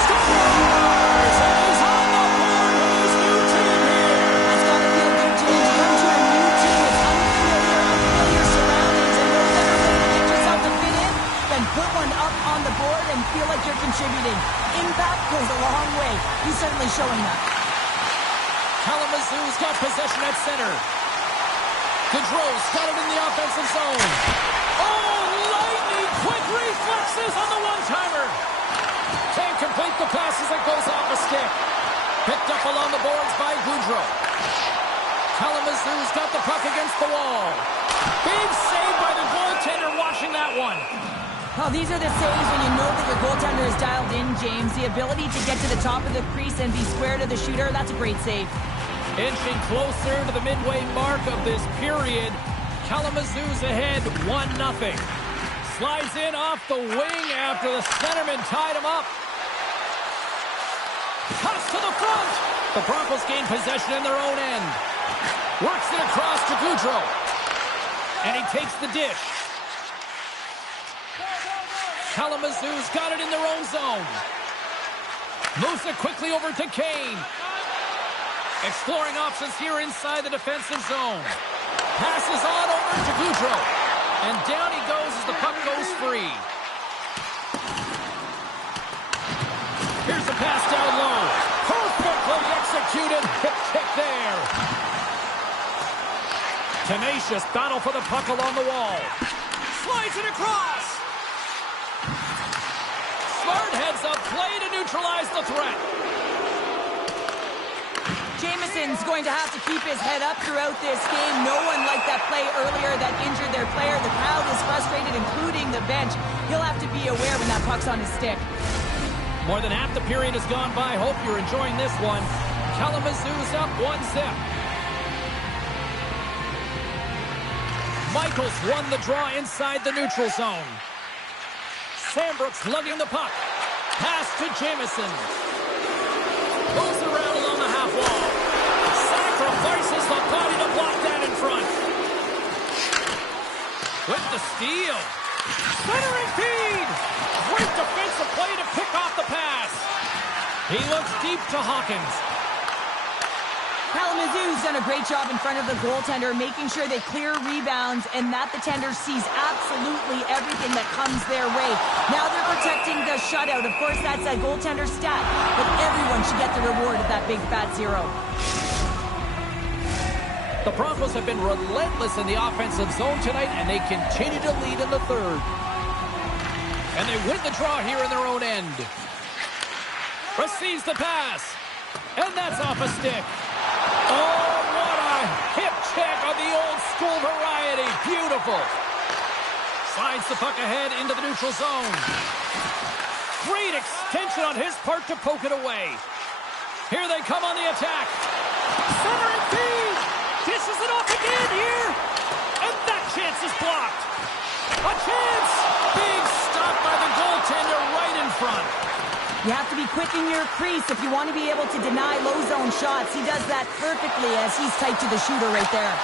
Scores! And he's on the board with his new team here. That's got to feel good, James. You come to a new team with unfamiliar surroundings, and no better way to get yourself to fit in than put one up on the board and feel like you're contributing. Impact goes a long way. He's certainly showing that. Kalamazoo's got possession at center. Gaudreau's got it in the offensive zone. Oh, lightning quick reflexes on the one-timer. Can't complete the pass as it goes off the stick. Picked up along the boards by Gaudreau. Kalamazoo's got the puck against the wall. Big save by the goaltender washing that one. Well, these are the saves when you know that your goaltender is dialed in, James. The ability to get to the top of the crease and be square to the shooter, that's a great save. Inching closer to the midway mark of this period. Kalamazoo's ahead 1-0. Slides in off the wing after the centerman tied him up. Cuts to the front. The Broncos gain possession in their own end. Works it across to Gaudreau. And he takes the dish. Kalamazoo's got it in their own zone. Moves it quickly over to Kane. Exploring options here inside the defensive zone. Passes on over to Gaudreau. And down he goes as the puck goes free. Here's the pass down low. Perfectly executed. Hip kick there. Tenacious battle for the puck along the wall. Slides it across. Smart heads up play to neutralize the threat. Jameson's going to have to keep his head up throughout this game. No one liked that play earlier that injured their player. The crowd is frustrated, including the bench. He'll have to be aware when that puck's on his stick. More than half the period has gone by. Hope you're enjoying this one. Kalamazoo's up 1-0. Michaels won the draw inside the neutral zone. Sandbrooks lugging the puck. Pass to Jamieson. front. With the steal. Centering feed. Great defensive play to pick off the pass. He looks deep to Hawkins. Kalamazoo's done a great job in front of the goaltender, making sure they clear rebounds and that the tender sees absolutely everything that comes their way. Now they're protecting the shutout. Of course, that's a goaltender stat, but everyone should get the reward of that big fat zero. The Broncos have been relentless in the offensive zone tonight, and they continue to lead in the third. And they win the draw here in their own end. Receives the pass, and that's off a stick. Oh, what a hip check of the old school variety. Beautiful. Slides the puck ahead into the neutral zone. Great extension on his part to poke it away. Here they come on the attack. Centering feed. Dishes it off again here. And that chance is blocked. A chance. Big stop by the goaltender right in front. You have to be quick in your crease if you want to be able to deny low zone shots. He does that perfectly as he's tight to the shooter right there.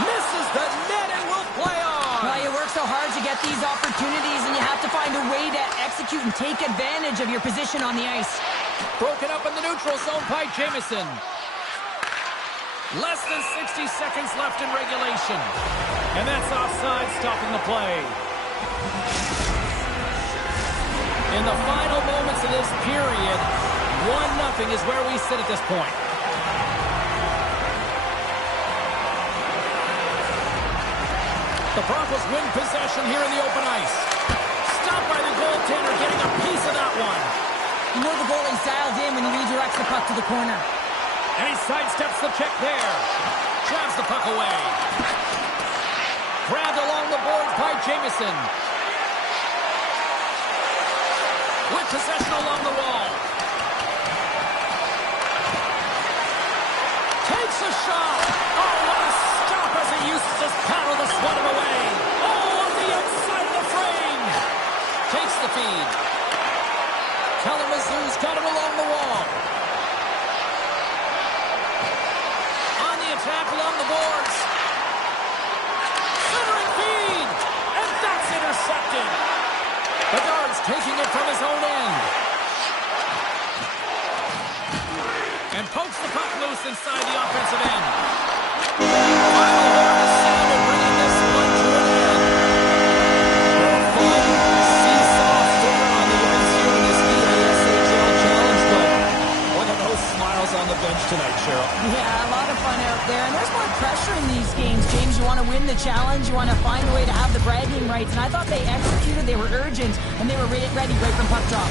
Misses the net and will play on. Well, you work so hard to get these opportunities, and you have to find a way to execute and take advantage of your position on the ice. Broken up in the neutral zone by Jamieson. Less than 60 seconds left in regulation. And that's offside, stopping the play. In the final moments of this period, 1-0 is where we sit at this point. The Broncos win possession here in the open ice. Stopped by the goaltender, getting a piece of that one. You know the goalie's dialed in when he redirects the puck to the corner. And he sidesteps the check there. Grabs the puck away. Grabbed along the boards by Jamieson. With possession along the wall. Takes a shot. Oh, what a stop as he uses his paddle to swat him away. Oh, on the outside of the frame. Takes the feed. Kalamazoo's got him along the wall. On the attack along the boards. Centering feed. And that's intercepted. Bedard's taking it from his own end. And pokes the puck loose inside the offensive end. Final horn is sounded, bringing this one to an end. A fun, seesaw story on the ice here in this EASHL Challenge, but look at those smiles on the bench tonight, Cheryl. Yeah, a lot of fun out there. And there's more pressure in these games, James. You want to win the challenge. You want to find a way to have the bragging rights. And I thought they executed. They were urgent, and they were ready right from puck drop.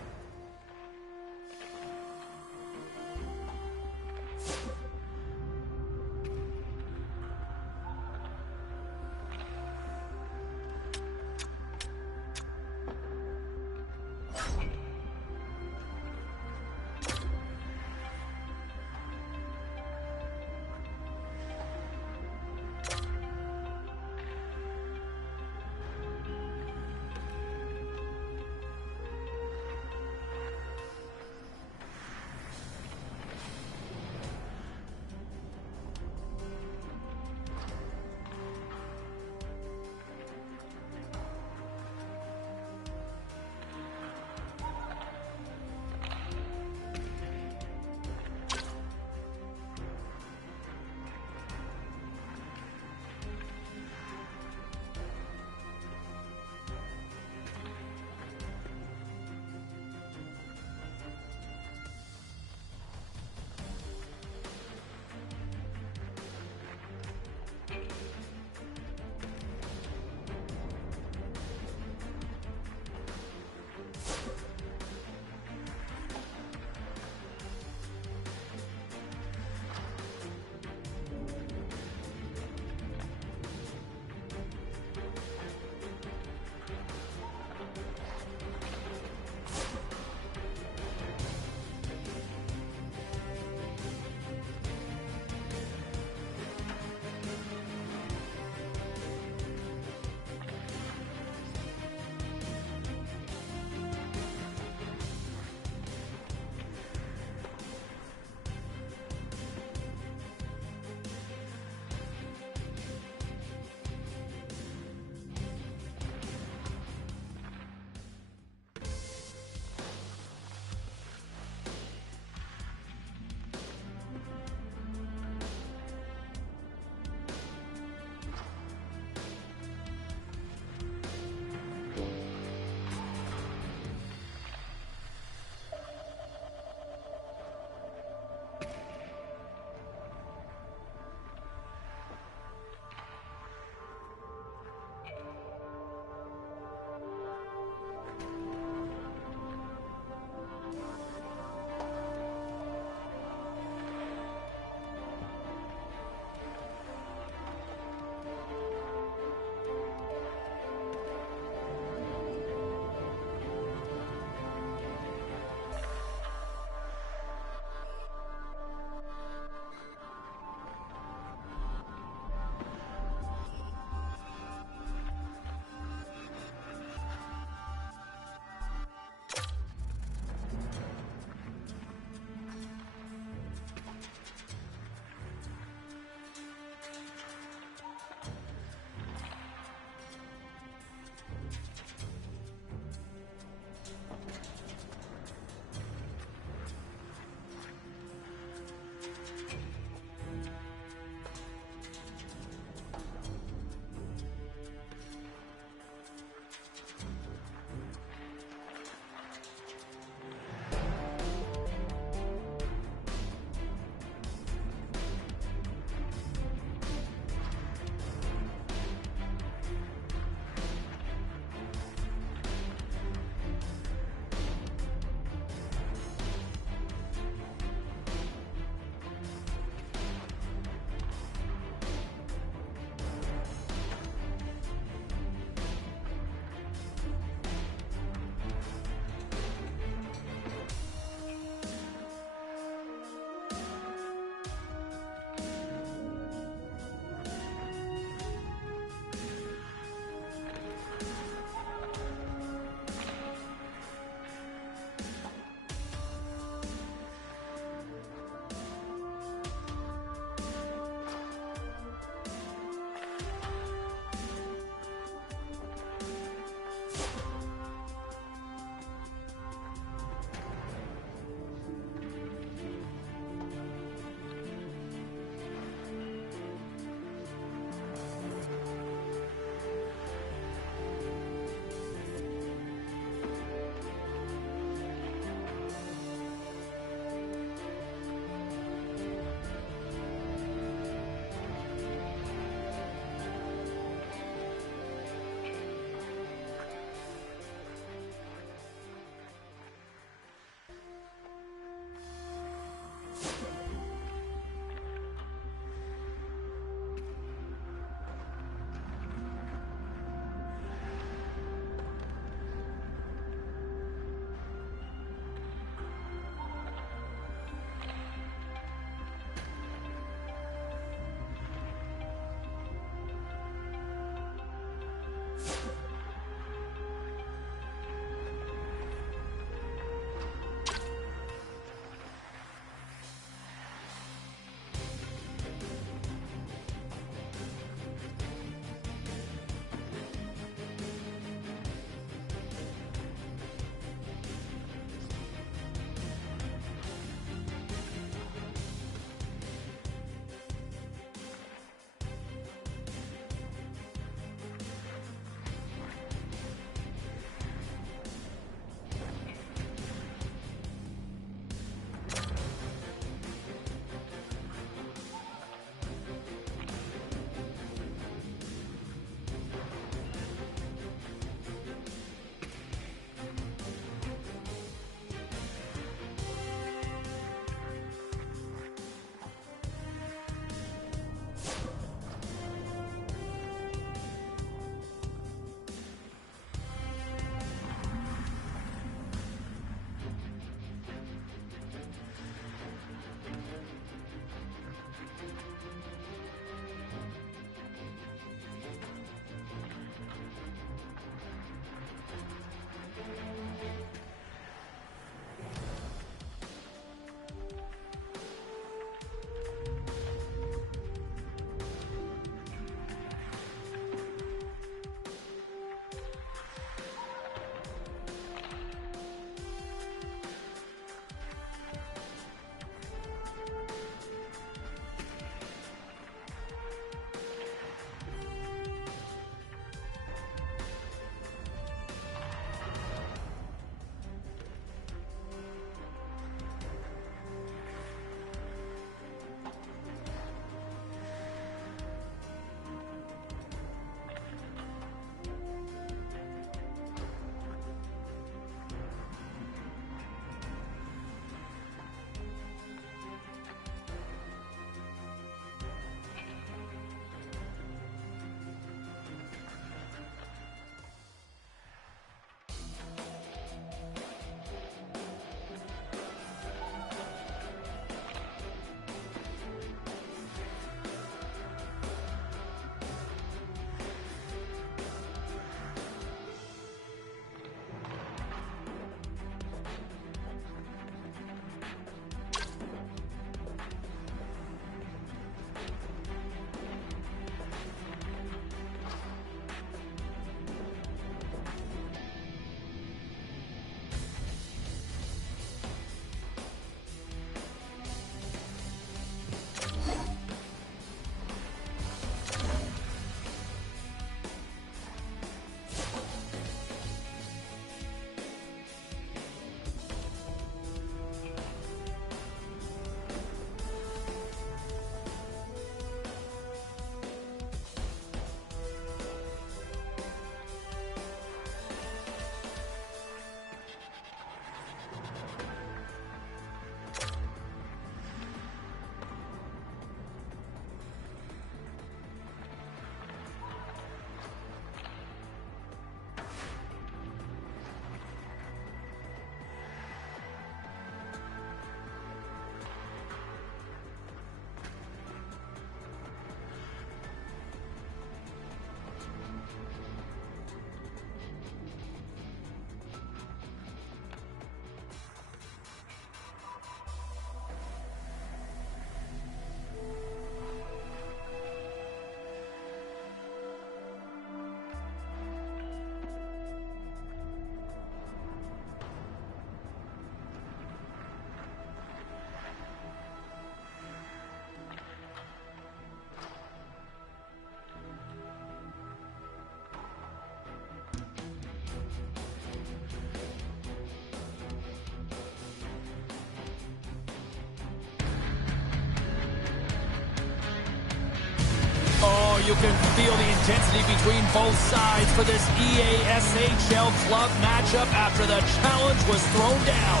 you can feel the intensity between both sides for this EASHL club matchup after the challenge was thrown down.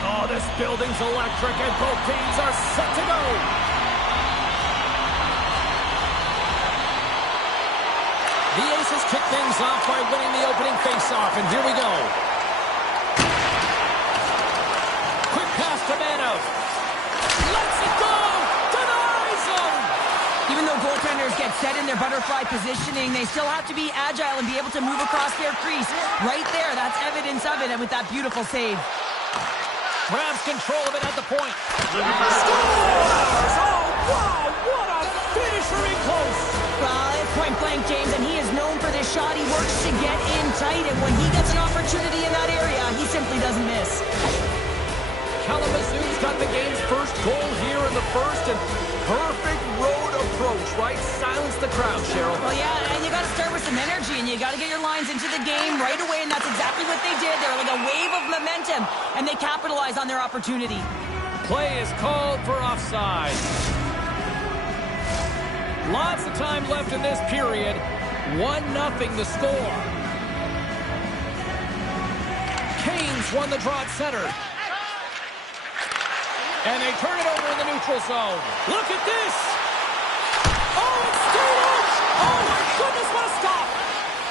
Oh, this building's electric and both teams are set to go. The Aces kick things off by winning the opening faceoff, and here we go. Quick pass to Manov. Lets it go! Denies him! Even though goaltenders get set in their butterfly positioning, they still have to be agile and be able to move across their crease. Right there, that's evidence of it, and with that beautiful save. Grabs control of it at the point. Scores! Oh, wow! What a finisher in close! Well, it's point blank, James, and he is known for this shot. He works to get in tight, and when he gets an opportunity in that area, he simply doesn't miss. Kalamazoo's got the game's first goal here in the first, and perfect road approach, right? Silence the crowd, Cheryl. Well, yeah, and you got to start with some energy, and you got to get your lines into the game right away, and that's exactly what they did. They were like a wave of momentum, and they capitalized on their opportunity. Play is called for offside. Lots of time left in this period. 1-0 the score. Canes won the draw at center. And they turn it over in the neutral zone. Look at this! Oh, it's straight edge! Oh, my goodness, what a stop!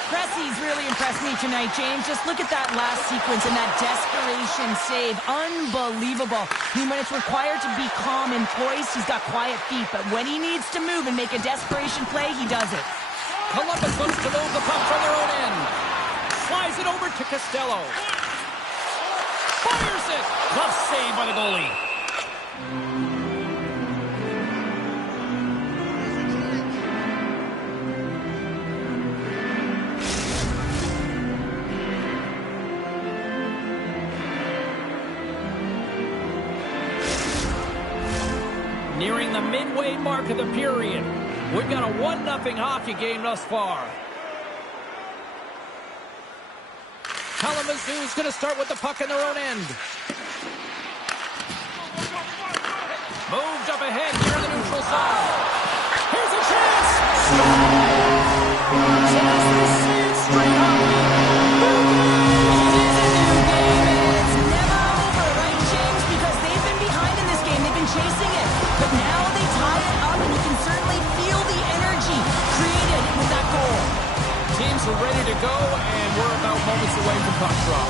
Cressy's really impressed me tonight, James. Just look at that last sequence and that desperation save. Unbelievable. I mean, when it's required to be calm and poised, he's got quiet feet. But when he needs to move and make a desperation play, he does it. Columbus looks to move the puck from their own end. Slides it over to Costello. Fires it! Glove save by the goalie. Nearing the midway mark of the period. We've got a 1-0 hockey game thus far. Kalamazoo's going to start with the puck in their own end. Moved up ahead here in the neutral zone. Here's a chance! Just receives straight up. It's never over, right, James? Because they've been behind in this game. They've been chasing it. But now they tie it up, and you can certainly feel the energy created with that goal. Teams are ready to go, and we're about moments away from puck drop.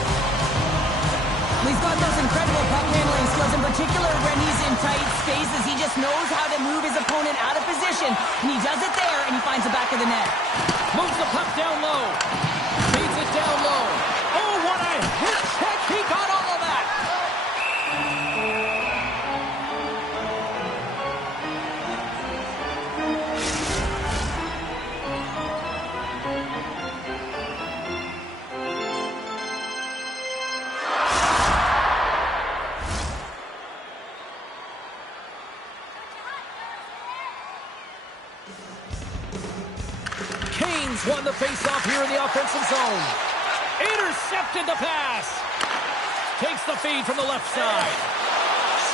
He's got those incredible puck handling skills, in particular when he's in tight spaces. He just knows how to move his opponent out of position, and he does it there, and he finds the back of the net. Moves the puck down low. Feeds it down low. Oh, what a hit check. He got all of that. Canes won the faceoff here in the offensive zone. Intercepted the pass. Takes the feed from the left side.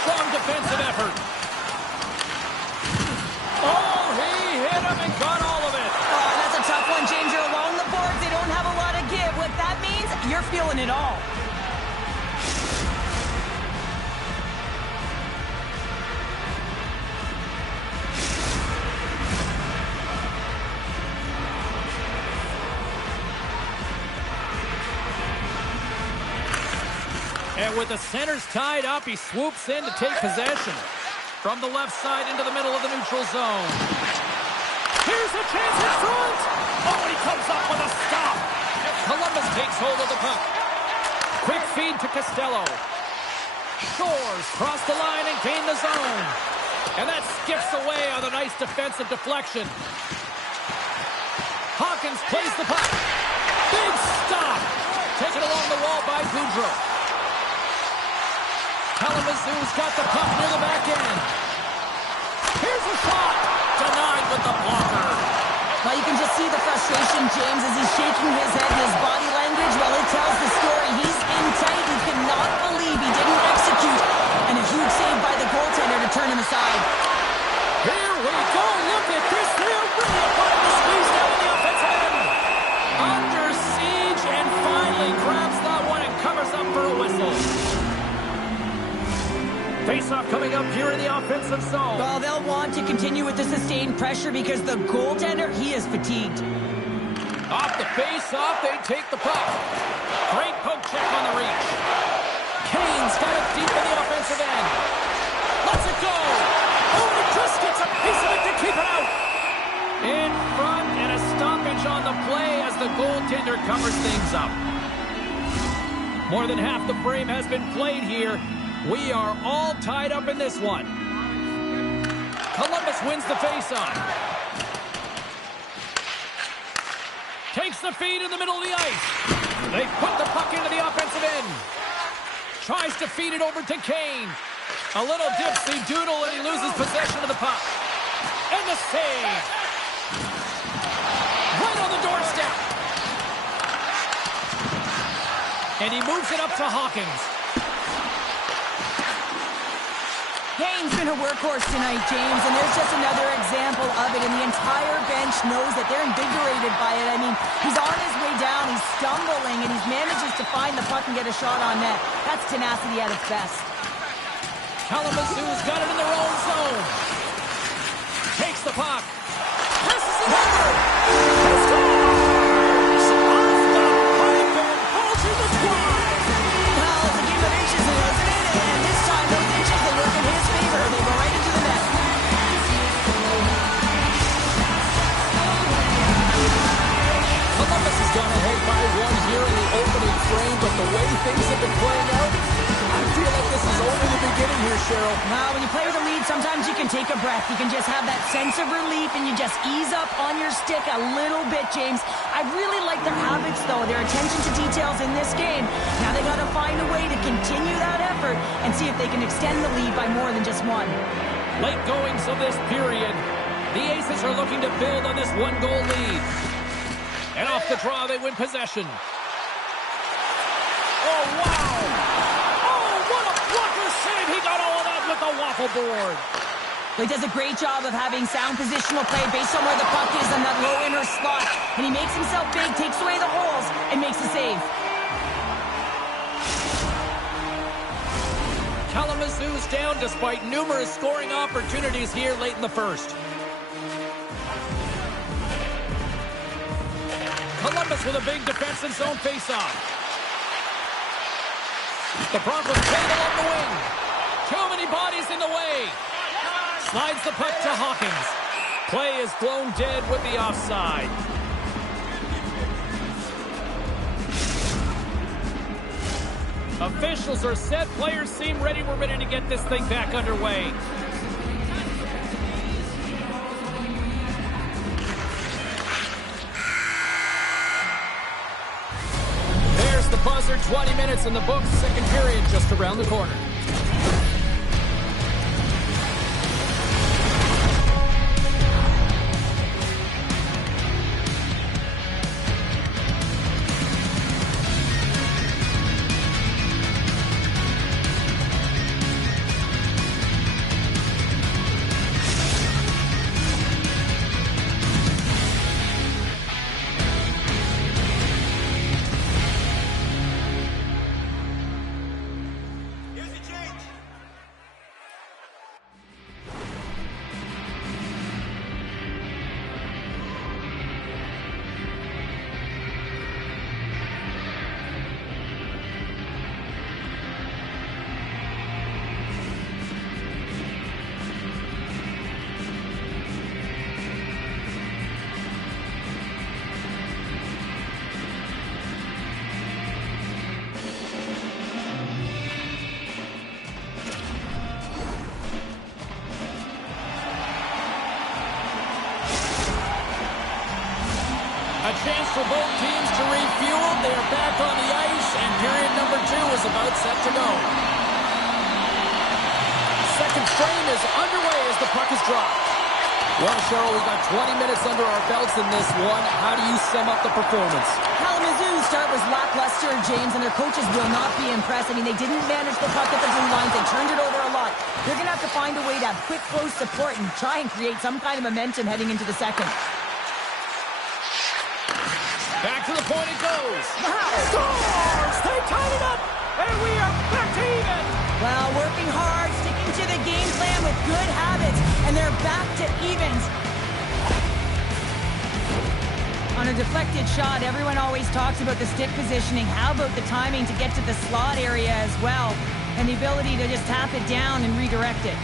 Strong defensive effort. Oh, he hit him and got all of it. Oh, that's a tough one, James. You're along the boards. They don't have a lot of give. What that means, you're feeling it all. And with the centers tied up, he swoops in to take possession. From the left side into the middle of the neutral zone. Here's a chance in front! Oh, he comes up with a stop! Columbus takes hold of the puck. Quick feed to Costello. Shores cross the line and gain the zone. And that skips away on a nice defensive deflection. Hawkins plays the puck. Big stop! Taken along the wall by Goudreau. Kalamazoo's got the puck near the back end. Here's a shot. Denied with the blocker. you can just see the frustration, James, as he's shaking his head and his body language. Well, it tells the story. He's in tight. He cannot believe he didn't execute. And a huge save by the goaltender to turn him aside. Here we go. Look at this. They're really applying the squeeze down in the offensive end. Under siege and finally grabs that one and covers up for a whistle. Face-off coming up here in the offensive zone. Well, they'll want to continue with the sustained pressure because the goaltender, he is fatigued. Off the face-off, they take the puck. Great poke check on the reach. Kane's got it deep in the offensive end. Lets it go. Oh, he just gets a piece of it to keep it out. In front and a stoppage on the play as the goaltender covers things up. More than half the frame has been played here. We are all tied up in this one. Columbus wins the faceoff. Takes the feed in the middle of the ice. They put the puck into the offensive end. Tries to feed it over to Kane. A little dipsy doodle and he loses possession of the puck. And the save. Right on the doorstep. And he moves it up to Hawkins. Kane's been a workhorse tonight, James, and there's just another example of it, and the entire bench knows that they're invigorated by it. I mean, he's on his way down, he's stumbling, and he manages to find the puck and get a shot on net. That's tenacity at its best. Kalamazoo's got it in their own zone. Takes the puck. Passes it over. He scores! Off the pipe and falls in the squad. Well, it's a game of inches, isn't it? And this time, those inches, they work in his favor. They go right into the net. Columbus has gone ahead by one here in the opening frame, but the way things have been playing out, I feel like this is only the beginning here, Cheryl. Now, when you play with a lead, sometimes you can take a breath. You can just have that sense of relief, and you just ease up on your stick a little bit, James. I really like their habits, though, their attention to details in this game. Now they got to find a way to continue that effort and see if they can extend the lead by more than just one. Late goings of this period. The Aces are looking to build on this one-goal lead. And off the draw, they win possession. Oh, wow! Oh, what a blocker save! He got all of that with the waffle board. He does a great job of having sound positional play based on where the puck is in that low inner slot. And he makes himself big, takes away the holes, and makes the save. Kalamazoo's down despite numerous scoring opportunities here late in the first. Columbus with a big defensive zone faceoff. The Broncos play it along the wing. Too many bodies in the way. Slides the puck to Hawkins. Play is blown dead with the offside. Officials are set. Players seem ready. We're ready to get this thing back underway. There's the buzzer. 20 minutes in the books. Second period just around the corner. A chance for both teams to refuel. They are back on the ice, and period number 2 is about set to go. Second frame is underway as the puck is dropped. Well, Cheryl, we got 20 minutes under our belts in this one. How do you sum up the performance? Kalamazoo's start was lackluster, James, and their coaches will not be impressed. I mean, they didn't manage the puck at the blue lines. They turned it over a lot. They're going to have to find a way to have quick, close support and try and create some kind of momentum heading into the second. Back to the point it goes. Wow. Scores! They tied it up, and we are back to even. Well, working hard, sticking to the game plan with good habits, and they're back to evens. On a deflected shot, everyone always talks about the stick positioning. How about the timing to get to the slot area as well, and the ability to just tap it down and redirect it.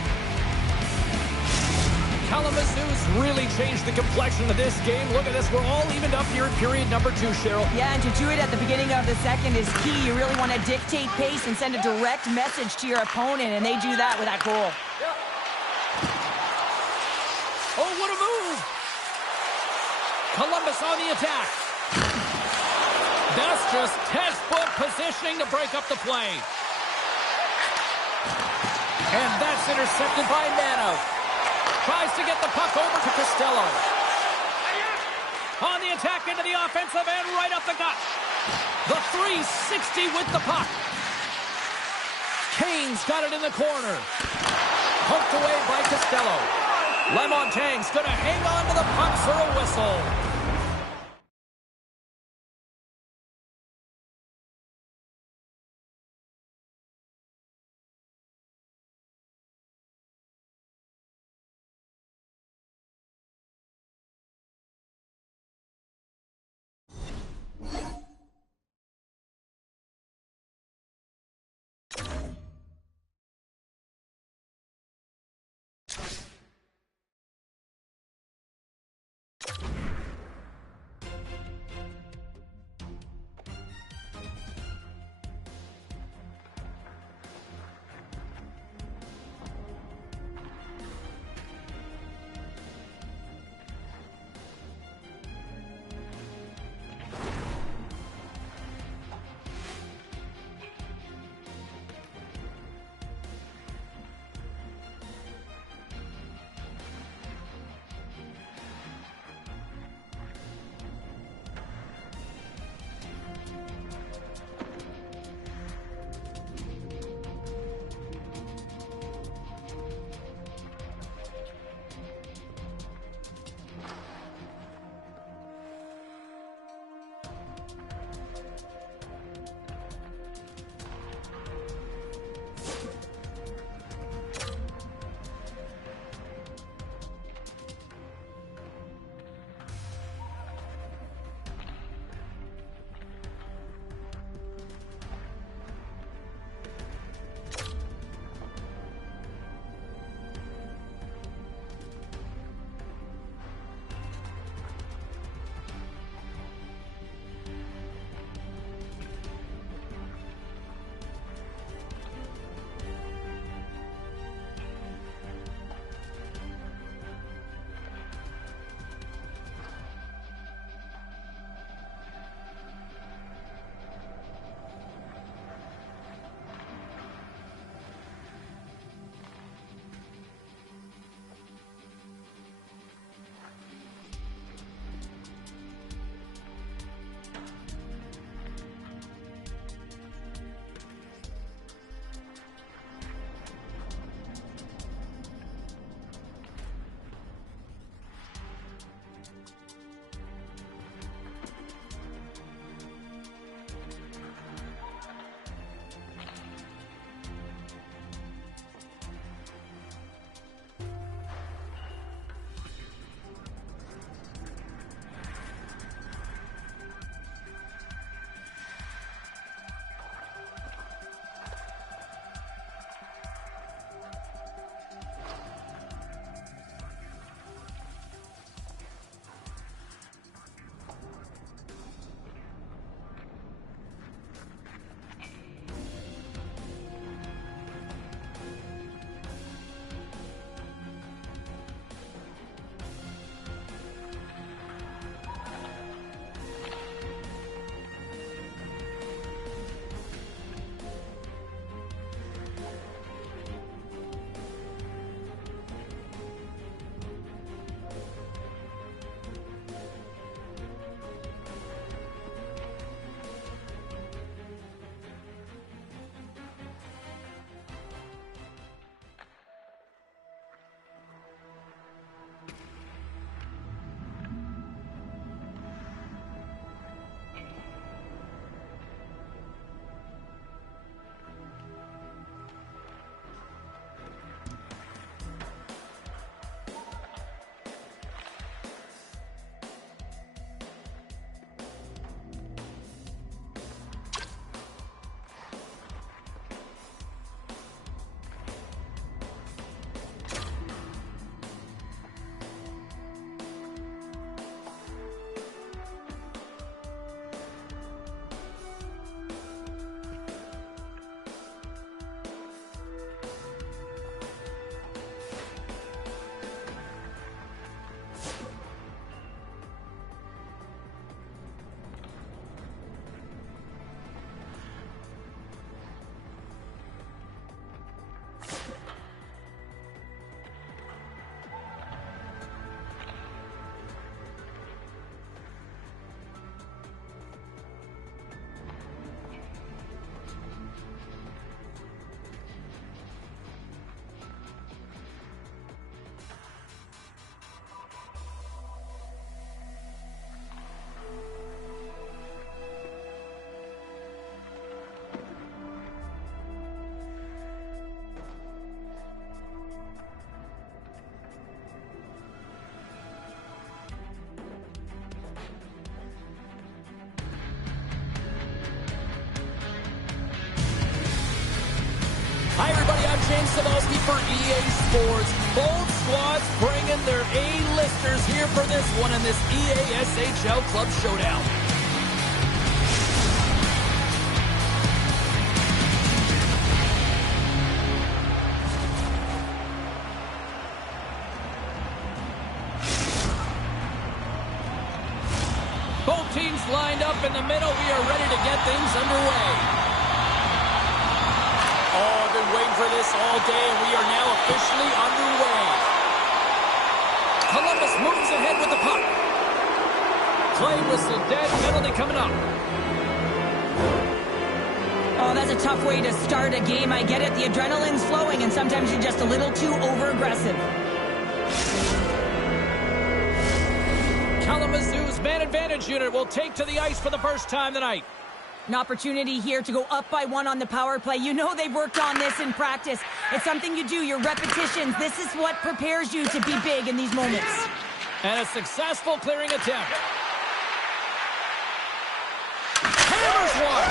Kalamazoo's really changed the complexion of this game. Look at this. We're all evened up here in period number 2, Cheryl. Yeah, and to do it at the beginning of the second is key. You really want to dictate pace and send a direct message to your opponent, and they do that with that goal. Oh, what a move! Columbus on the attack. That's just textbook positioning to break up the play. And that's intercepted by Mano. Tries to get the puck over to Costello. On the attack into the offensive end, right up the gut. The 360 with the puck. Kane's got it in the corner. Poked away by Costello. LeMontagne's going to hang on to the puck for a whistle. James Cybulski for EA Sports. Both squads bringing their A-listers here for this one in this EASHL Club Showdown. Both teams lined up in the middle. We are ready to get things underway. Oh, I've been waiting for this all day, and we are now officially underway. Columbus moves ahead with the puck. Play whistle dead, penalty coming up. Oh, that's a tough way to start a game. I get it. The adrenaline's flowing, and sometimes you're just a little too over-aggressive. Kalamazoo's man advantage unit will take to the ice for the first time tonight. An opportunity here to go up by 1 on the power play. You know they've worked on this in practice. It's something you do, your repetitions. This is what prepares you to be big in these moments. And a successful clearing attempt. Hammers one.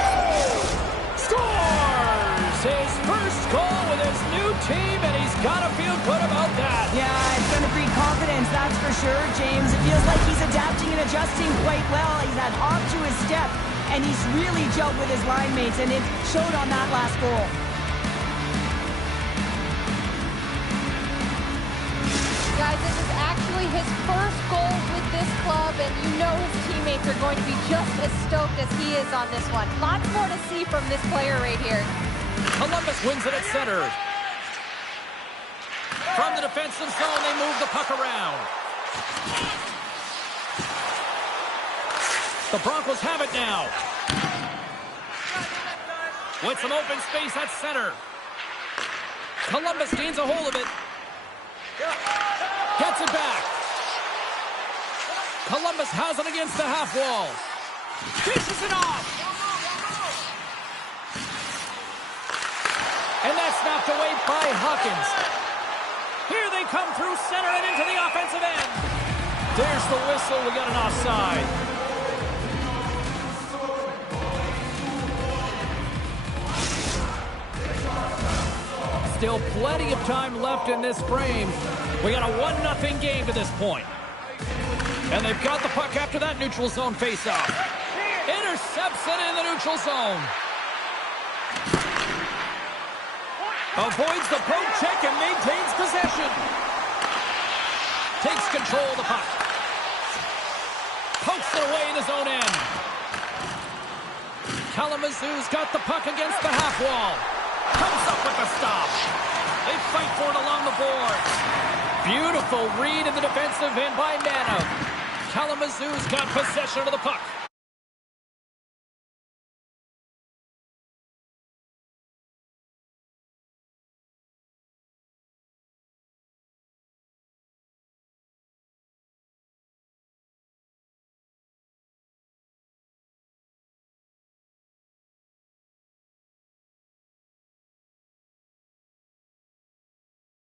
Scores his first goal with his new team, and he's got to feel good about that. Yeah, it's going to breed confidence, that's for sure, James. It feels like he's adapting and adjusting quite well. He's had off to his step, and he's really gelled with his line mates, and it showed on that last goal. Guys, this is actually his first goal with this club, and you know his teammates are going to be just as stoked as he is on this one. Lots more to see from this player right here. Columbus wins it at center. From the defensive zone, they move the puck around. The Broncos have it now. With some open space at center. Columbus gains a hold of it. Gets it back. Columbus has it against the half wall. Dishes it off. And that's knocked away by Hawkins. Here they come through center and into the offensive end. There's the whistle. We got an offside. Still plenty of time left in this frame. We got a 1-0 game to this point. And they've got the puck after that neutral zone faceoff. Intercepts it in the neutral zone. Avoids the poke check and maintains possession. Takes control of the puck. Pokes it away in his own end. Kalamazoo's got the puck against the half wall. Comes up with the stop. They fight for it along the boards. Beautiful read in the defensive end by Mano. Kalamazoo's got possession of the puck.